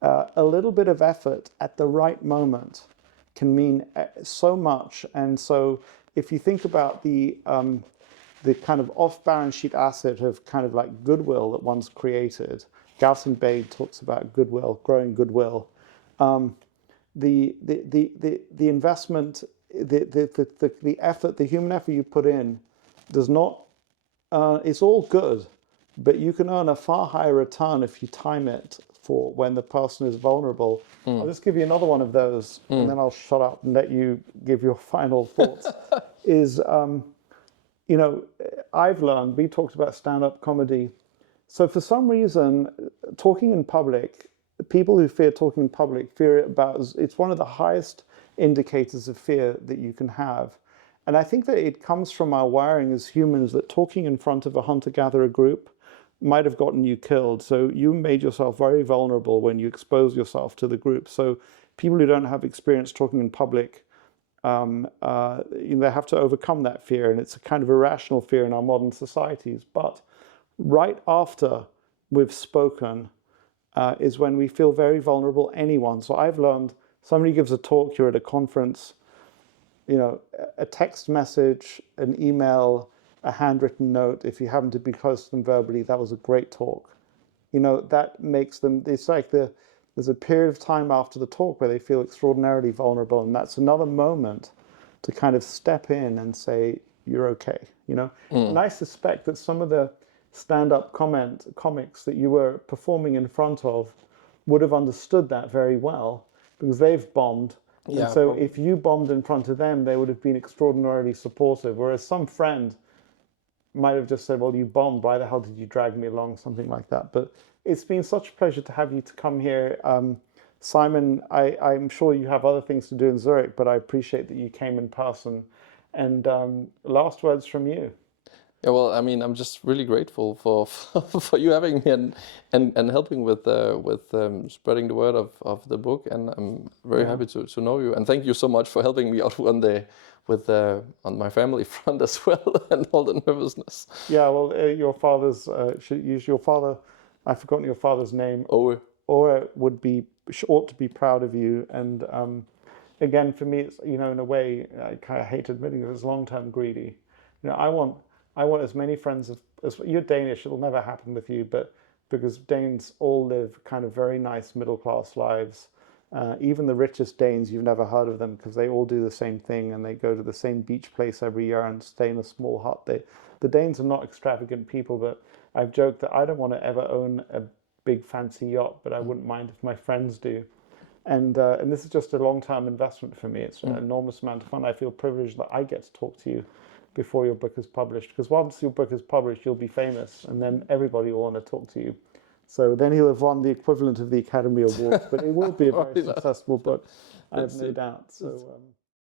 a little bit of effort at the right moment can mean so much. And so if you think about the kind of off-balance sheet asset of kind of like Goodwill that one's created. Gauss Bade talks about Goodwill, growing Goodwill. The investment, the effort, the human effort you put in does not, it's all good, but you can earn a far higher return if you time it for when the person is vulnerable. I'll just give you another one of those, and then I'll shut up and let you give your final thoughts. Is, I've learned, we talked about stand-up comedy. So for some reason, talking in public, people who fear talking in public fear it about, it's one of the highest indicators of fear that you can have. And I think that it comes from our wiring as humans that talking in front of a hunter-gatherer group might have gotten you killed. So you made yourself very vulnerable when you expose yourself to the group. So people who don't have experience talking in public, they have to overcome that fear. And it's a kind of irrational fear in our modern societies. But right after we've spoken is when we feel very vulnerable, anyone. So I've learned, somebody gives a talk, you're at a conference, a text message, an email, a handwritten note, if you happen to be close to them verbally, that was a great talk. That makes them, it's like there's a period of time after the talk where they feel extraordinarily vulnerable, and that's another moment to kind of step in and say, you're okay, And I suspect that some of the stand-up comics that you were performing in front of would have understood that very well, because they've bombed. Yeah, and so if you bombed in front of them, they would have been extraordinarily supportive. Whereas some friend might have just said, well, you bombed, why the hell did you drag me along? Something like that. But it's been such a pleasure to have you to come here. Simon, I'm sure you have other things to do in Zurich, but I appreciate that you came in person. And last words from you. Yeah, well, I mean, I'm just really grateful for for you having me and helping with spreading the word of the book, and I'm very happy to know you. And thank you so much for helping me out on my family front as well, and all the nervousness. Yeah, well, your father's should use your father. I've forgotten your father's name. Owe. Or ought to be proud of you. And again, for me, it's in a way, I kind of hate admitting it, it's long-term greedy. I want as many friends as you're Danish. It'll never happen with you, but because Danes all live kind of very nice middle-class lives. Even the richest Danes, you've never heard of them because they all do the same thing and they go to the same beach place every year and stay in a small hut. The Danes are not extravagant people, but I've joked that I don't want to ever own a big fancy yacht, but I wouldn't mind if my friends do. And this is just a long-term investment for me. It's an enormous amount of fun. I feel privileged that I get to talk to you before your book is published, because once your book is published, you'll be famous, and then everybody will want to talk to you. So then he'll have won the equivalent of the Academy Awards, but it will be a very successful book, I have no doubt. So.